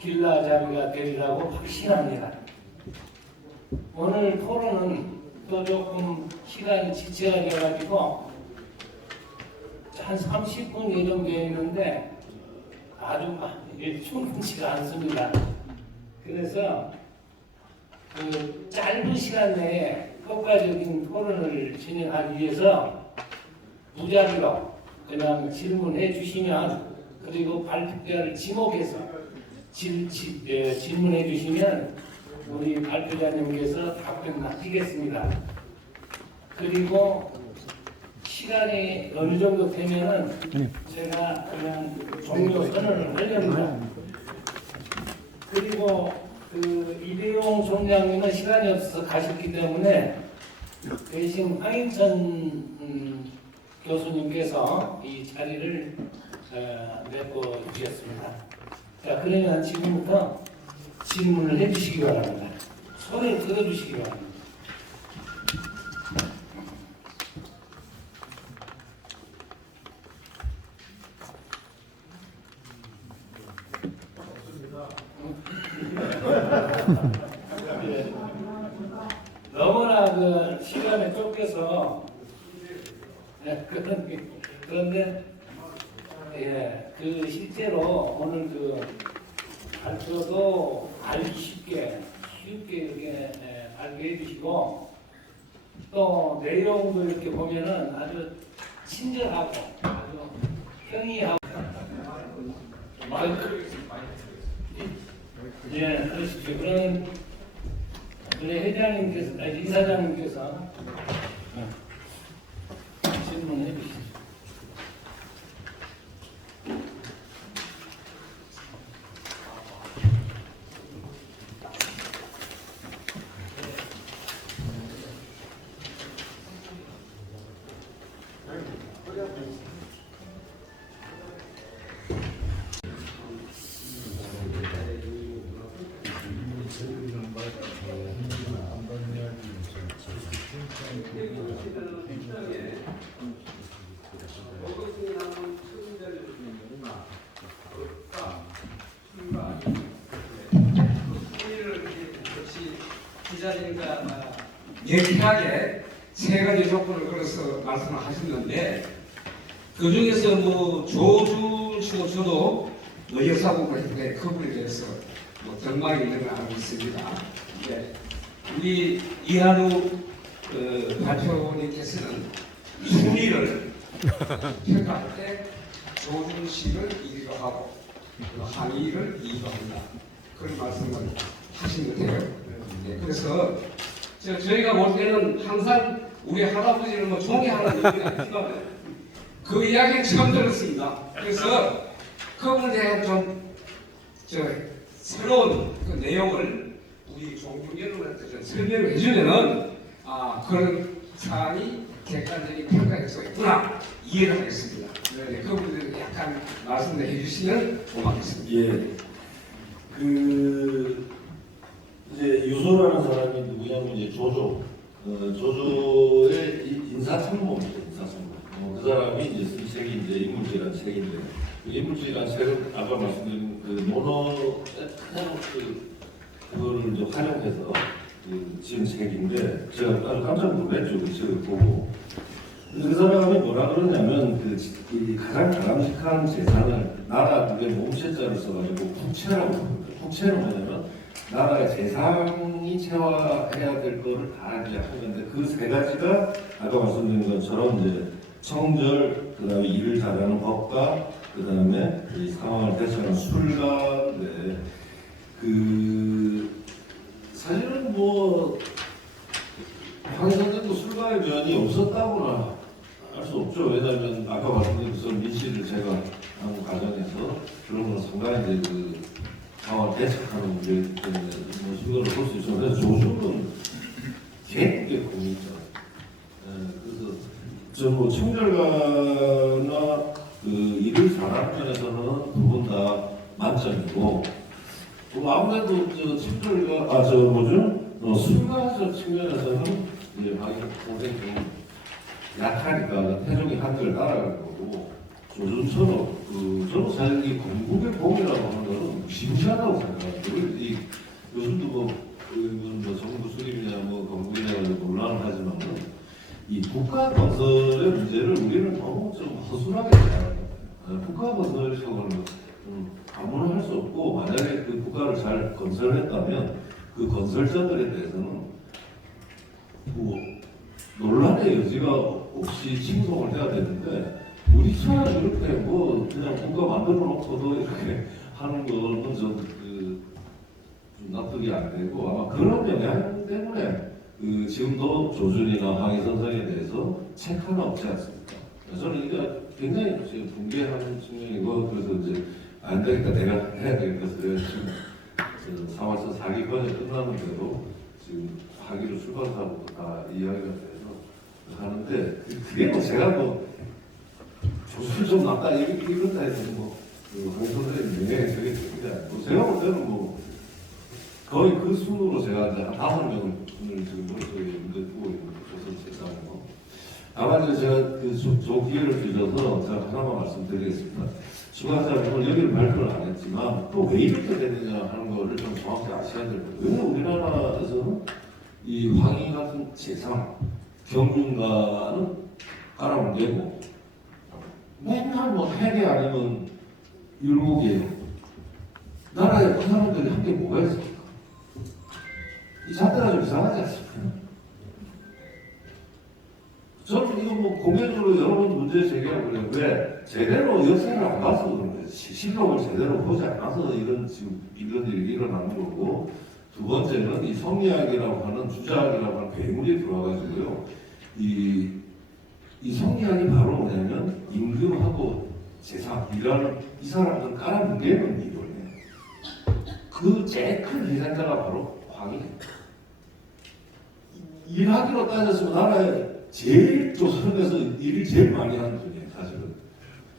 길라잡이가 되리라고 확신합니다. 오늘 토론은 또 조금 시간이 지체가 되어가지고 한 30분 예정 되어 있는데 아주 충분치가 않습니다. 그래서 짧은 시간 내에 효과적인 토론을 진행하기 위해서 무작위로 그냥 질문해 주시면 그리고 발표자를 지목해서 질문해 주시면 우리 발표자님께서 답변 맡기겠습니다. 그리고 시간이 어느 정도 되면은 제가 그냥 종료 선언을 하렵니다. 그리고 이대용 총장님은 시간이 없어서 가셨기 때문에 대신 황인천 교수님께서 이 자리를 메꿔주셨습니다. 자, 그러면 지금부터 질문을 해주시기 바랍니다. 손을 들어주시기 바랍니다. 너무나 시간에 쫓겨서 그런데 실제로 오늘 발표도 알기 쉽게 이렇게 발표해 주시고 또 내용도 이렇게 보면은 아주 친절하고 아주 평이하고 그러십시오. 그런 회장님께서 이사장님께서 질문해 주시죠. 기자님과 예리하게 세 가지 조건을 걸어서 말씀을 하셨는데 그 중에서 조준 저도 역사공부에 커버에 대해서 전망이 있는 걸 알고 있습니다. 네. 우리 이한우 발표님께서는 순위를 평가할 때 조준식을 1위로 하고 항의를 2위로 한다. 그런 말씀을 하신 것 같아요. 네, 그래서 저희가 볼 때는 항상 우리 할아버지는 존경하는 얘기가 있지만 그 이야기 처음 들었습니다. 그래서 그거에 대한 좀 새로운 그 내용을 우리 종중 여러분한테 좀 설명을 해주면은 그런 사안이 객관적인 평가될 수 있구나 이해를 하겠습니다. 네, 그 부분에 약간 말씀해 주시면 고맙겠습니다. 예. 이제 유소라는 사람이 누구냐면 이제 조조의 인사참모입니다. 인사참모. 그 사람이 이제 쓴 책이 이제 인물지라는 책인데, 그 인물지라는 책은 아까 말씀드린 그 모노 그거를 이제 활용해서 지은 책인데, 제가 아주 깜짝 놀랐죠. 그 책을 보고. 그 사람이 뭐라 그러냐면 그 가장 바람직한 재산을 나라의 몸체자를 써가지고 국채라고 합니다. 국채는 뭐냐면 나라의 재상이 채화해야 될 거를 다 이제 하는데, 그 세 가지가 아까 말씀드린 것처럼 이제 청절, 그다음에 일을 잘하는 법과 그다음에 이 상황을 대처하는 술가인데, 사실은 뭐 황선생도 술가의 면이 없었다고나 할 수 없죠. 왜냐하면 아까 말씀드린 그 민씨를 제가 한 과정에서 그런 건 상당히 이제 그 상황을 대처하는 문제 때문에 뭐 이거를 볼 수 있죠. 그래서 조중은 개국의 공이죠. 그래서 저 뭐 청절가나 그 일을 잘하는 면에서는 두 분 다 만점이고, 아무래도 청절가 술가적 측면에서는 이제 하긴 선생님 좀 약하니까 태종이 한글 따라가는 거고, 조준처럼 저는 사실 이 건국의 공이라고 하는 거는 무시무시하다고 생각합니다. 요즘도 뭐 정부 수립이냐 뭐 건국이냐 논란을 하지만은 이 국가 건설의 문제를 우리는 너무 좀 허술하게 생각합니다. 국가 건설적으로 아무나 할 수 없고, 만약에 그 국가를 잘 건설했다면 그 건설자들에 대해서는 뭐 논란의 여지가 없이 칭송을 해야 되는데, 우리처럼 이렇게 뭐 그냥 국가 만들어 놓고도 이렇게 하는 거는 좀 납득이 안 되고, 아마 그런 영향 때문에 지금도 조준이나 황희 선생에 대해서 책 하나 없지 않습니까? 저는 이게 굉장히 지금 붕괴하는 측면이고, 그래서 이제 안 되니까 내가 해야 되겠어서 지금 4월서 4기권이 끝났는데도 지금 학위를 출판사부터 다 이야기가 돼서 하는데, 그게 뭐 제가 뭐 조수를 좀 낫다 이런다 해서 황희 선생님 명예에 저게 되게 아니고, 제가 볼 때는 뭐 거의 그 순으로 제가 이제 한 5명을 지금 머릿속에 두고 있는 조선 책상으로. 다만 이제 제가 저 기회를 주셔서 제가 하나만 말씀드리겠습니다. 수강자는 오늘 여기를 발표를 안 했지만 또 왜 이렇게 되느냐 하는 거를 좀 정확히 아셔야 될 거예요. 왜 우리나라에서는 이 황희 같은 재상, 경륜가는 깔아뭉개고 맨날 뭐 해계 아니면 율곡이에요. 나라에 그 사람들이 한 게 뭐가 있습니까? 이 잣대가 좀 이상하지 않습니까? 저는 이거 뭐 공개적으로 여러 번 문제 제기하고 그래요. 왜? 제대로 역사를 안 봐서 그런 거예요. 실록을 제대로 보지 않아서 지금 이런 일이 일어나는 거고, 두 번째는 이 성리학이라고 하는 주자학이라고 하는 괴물이 들어와가지고요. 이 성리학이 바로 뭐냐면 임금하고 제사이라는 이 사람들 깔아뭉개는 이론이에요. 그 제일 큰 희생자가 바로 황희입니다. 일하기로 따졌으면 나라에 제일 조선에서 일을 제일 많이 하는 분이에요, 사실은.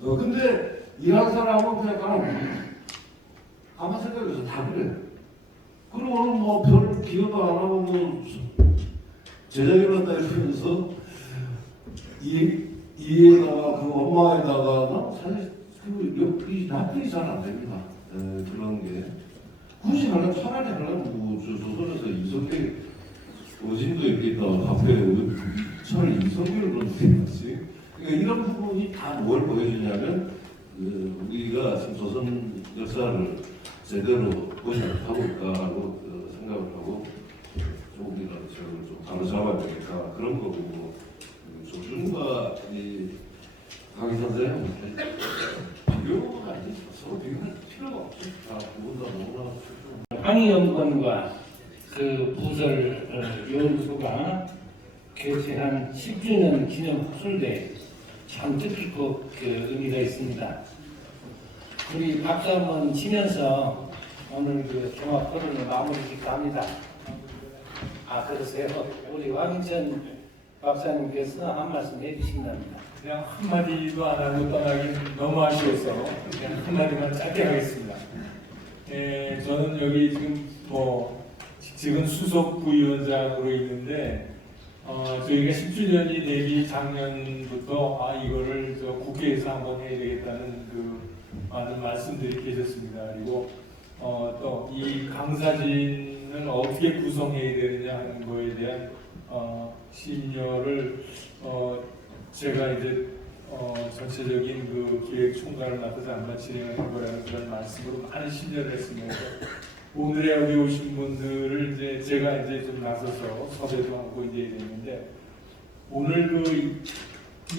근데 일한 사람은 그냥 깔아뭉개요. 가만 생각해서 다 그래요. 그러고는 뭐 별 기여도 안 하고 뭐 제자기로 한다 이러면서 이에다가 그 엄마에다가 사실 이 납득이 잘 안 됩니다. 그런 게 굳이 하려면 차라리 하려면 뭐 조선에서 이성계 어진도 이렇게 있다가 앞에 차라리 이성계를 넣어주겠지. 그러니까 이런 부분이 다 뭘 보여주냐면 우리가 지금 조선 역사를 제대로 보지 못하고 있다고 생각을 하고 조금이라도 저를 좀 바로잡아야 되니까 그런 거고, 조준과 이 강희 선생은 비교가 아니죠. 서로 비교할 필요가 없죠. 다 두분 다 너무나 황희연구원과 그 부설 연구소가 개최한 10주년 기념 학술대 참 뜻깊고 의미가 있습니다. 우리 박수 한번 치면서 오늘 그 종합 토론을 마무리 짓고 합니다. 그러세요? 우리 황인천 박사님께서 한 말씀 해주신답니다. 그냥 한마디도 안 하고 떠나긴 너무 아쉬워서 그냥 한마디만 짧게 하겠습니다. 저는 여기 지금 수석 부위원장으로 있는데 저희가 10주년이 되기 작년부터 이거를 국회에서 한번 해야 되겠다는 많은 말씀들이 계셨습니다. 그리고 또 이 강사진을 어떻게 구성해야 되느냐 하는 거에 대한 심려를 제가 이제 전체적인 기획 총괄을 맡아서 아마 진행할 거라는 그런 말씀으로 많은 심려를 했습니다. 오늘에 여기 오신 분들을 이제 제가 좀 나서서 섭외도 하고 이제 됐는데 오늘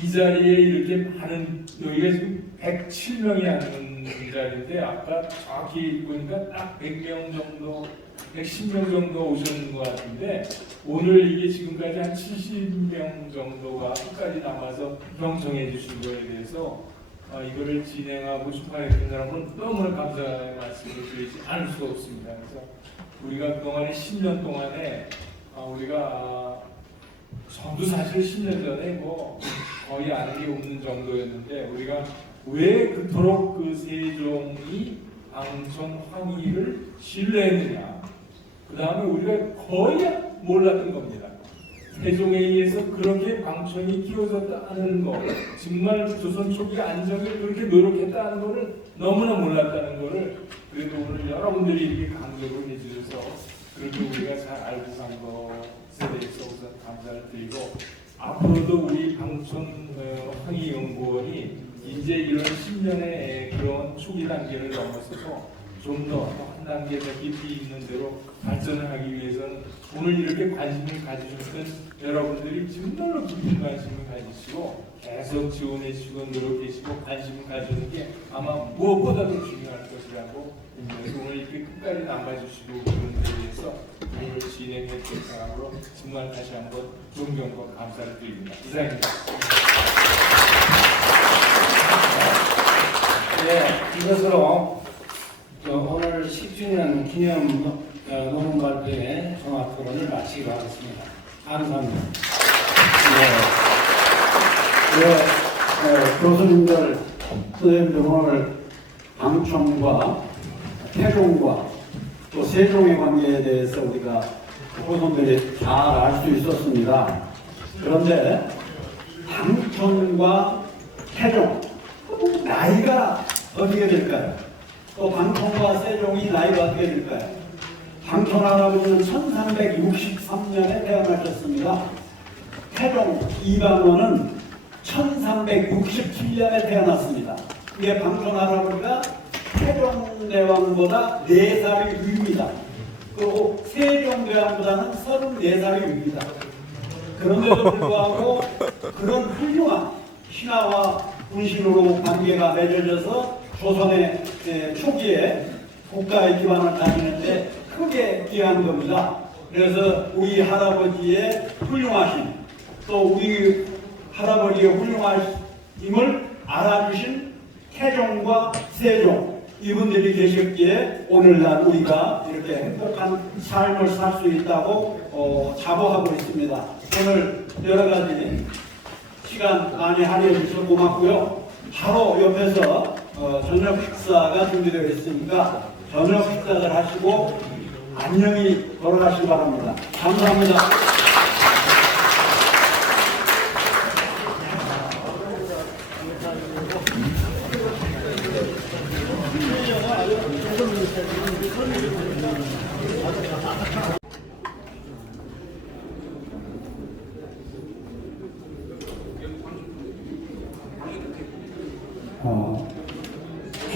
이 자리에 이렇게 많은 여기가 지금 107명이 앉는 자리인데 아까 정확히 보니까 딱 100명 정도 110명 정도 오셨는 것 같은데 오늘 이게 지금까지 한 70명 정도가 끝까지 남아서 경청해 주신 거에 대해서 이거를 진행하고 출판했던 사람은 너무나 감사의 말씀을 드리지 않을 수가 없습니다. 그래서 우리가 그동안에 10년 동안에 우리가 전부 사실 10년 전에 거의 아는 게 없는 정도였는데 우리가 왜 그토록 세종이 방천 황희를 신뢰했느냐. 그 다음에 우리가 거의 몰랐던 겁니다. 세종에 의해서 그렇게 방천이 키워졌다는 거, 정말 조선 초기 안정을 그렇게 노력했다는 거를 너무나 몰랐다는 거를 그래도 오늘 여러분들이 이렇게 강조를 해주셔서 그래도 우리가 잘 알고 간 것에 대해서 우선 감사를 드리고 앞으로도 우리 방천 황희연구원이 이제 이런 10년의 그런 초기 단계를 넘어서서 좀 더 한 단계 더 깊이 있는 대로 발전을 하기 위해서는 오늘 이렇게 관심을 가지셨던 여러분들이 정말로 깊은 관심을 가지시고 계속 지원해 주시고 노력해 주시고 관심을 가지는 게 아마 무엇보다도 중요할 것이라고 오늘 이렇게 끝까지 남아주시고 그런 데 대해서 오늘 진행했던 사람으로 정말 다시 한번 존경과 감사를 드립니다. 이상입니다. 네, 이것으로 오늘 10주년 기념 논문 발표회 종합 토론을 마치기로 하겠습니다. 감사합니다. 교수님들, 선생님들 오늘 방천과 태종과 또 세종의 관계에 대해서 우리가 후손들이 잘 알 수 있었습니다. 그런데 방천과 태종 나이가 어떻게 될까요? 또 방천과 세종이 나이가 어떻게 될까요? 방천 할아버지는 1363년에 태어나셨습니다. 태종 이방원은 1367년에 태어났습니다. 이게 방천 할아버지가 태종대왕보다 4살이 위입니다. 그리고 세종대왕보다는 34살이 위입니다. 그런데도 불구하고 그런 훌륭한 신하와 군신으로 관계가 맺어져서 조선의 초기에 국가의 기반을 다지는데 크게 기여한 겁니다. 그래서 우리 할아버지의 훌륭하심, 또 우리 할아버지의 훌륭하심을 알아주신 태종과 세종, 이분들이 계셨기에 오늘날 우리가 이렇게 행복한 삶을 살 수 있다고 자부하고 있습니다. 오늘 여러 가지 시간 많이 할애해 주셔서 고맙고요. 바로 옆에서 저녁 식사가 준비되어 있으니까 저녁 식사를 하시고 안녕히 돌아가시기 바랍니다. 감사합니다.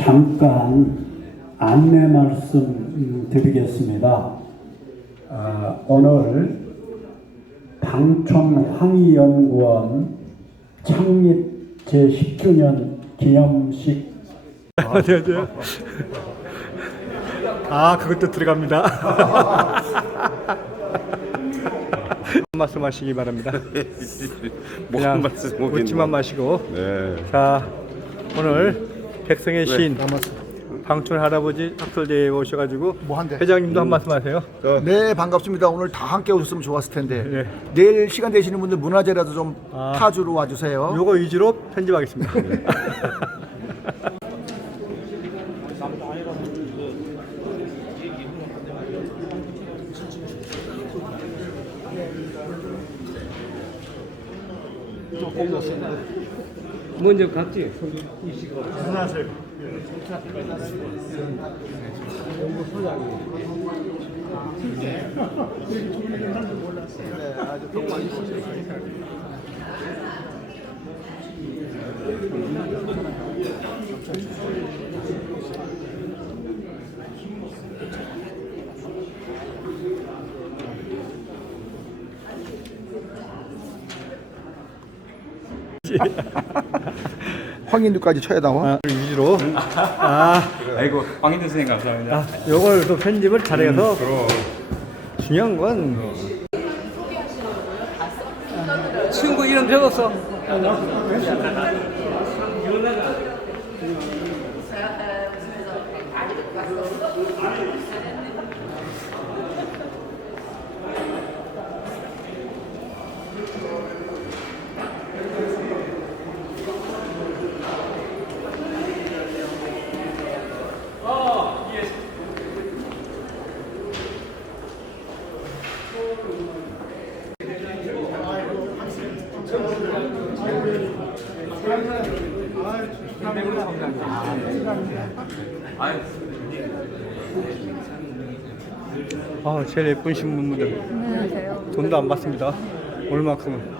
잠깐 안내 말씀 드리겠습니다. 오늘 방천 황희연구원 창립 제10주년 기념식 그것도 들어갑니다. 말씀하시기 바랍니다. 그냥 웃지만 마시고. 자, 오늘 백성의 시인 방촌 할아버지 학설대에 오셔가지고 뭐 한대? 회장님도 한 말씀 하세요. 네, 반갑습니다. 오늘 다 함께 오셨으면 좋았을 텐데 네. 내일 시간 되시는 분들 문화재라도 좀 타주로 와주세요. 요거 위주로 편집하겠습니다. 먼저 갔지. 안녕하세요. 네, 아주 똑바로 황인두까지 쳐야 나와? 위주로. 아이고 황인도 선생님 감사합니다. 요걸 또 편집을 잘해서 중요한 건 친구 이름 적었어. 제일 예쁜 신부분들 돈도 안 받습니다. 오늘만큼은.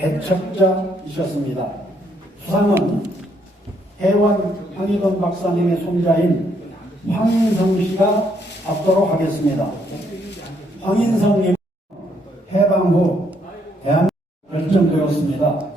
개척자이셨습니다. 수상은 해완 황희건 박사님의 손자인 황인성 씨가 받도록 하겠습니다. 황인성님 해방 후 대한민국에 결정되었습니다.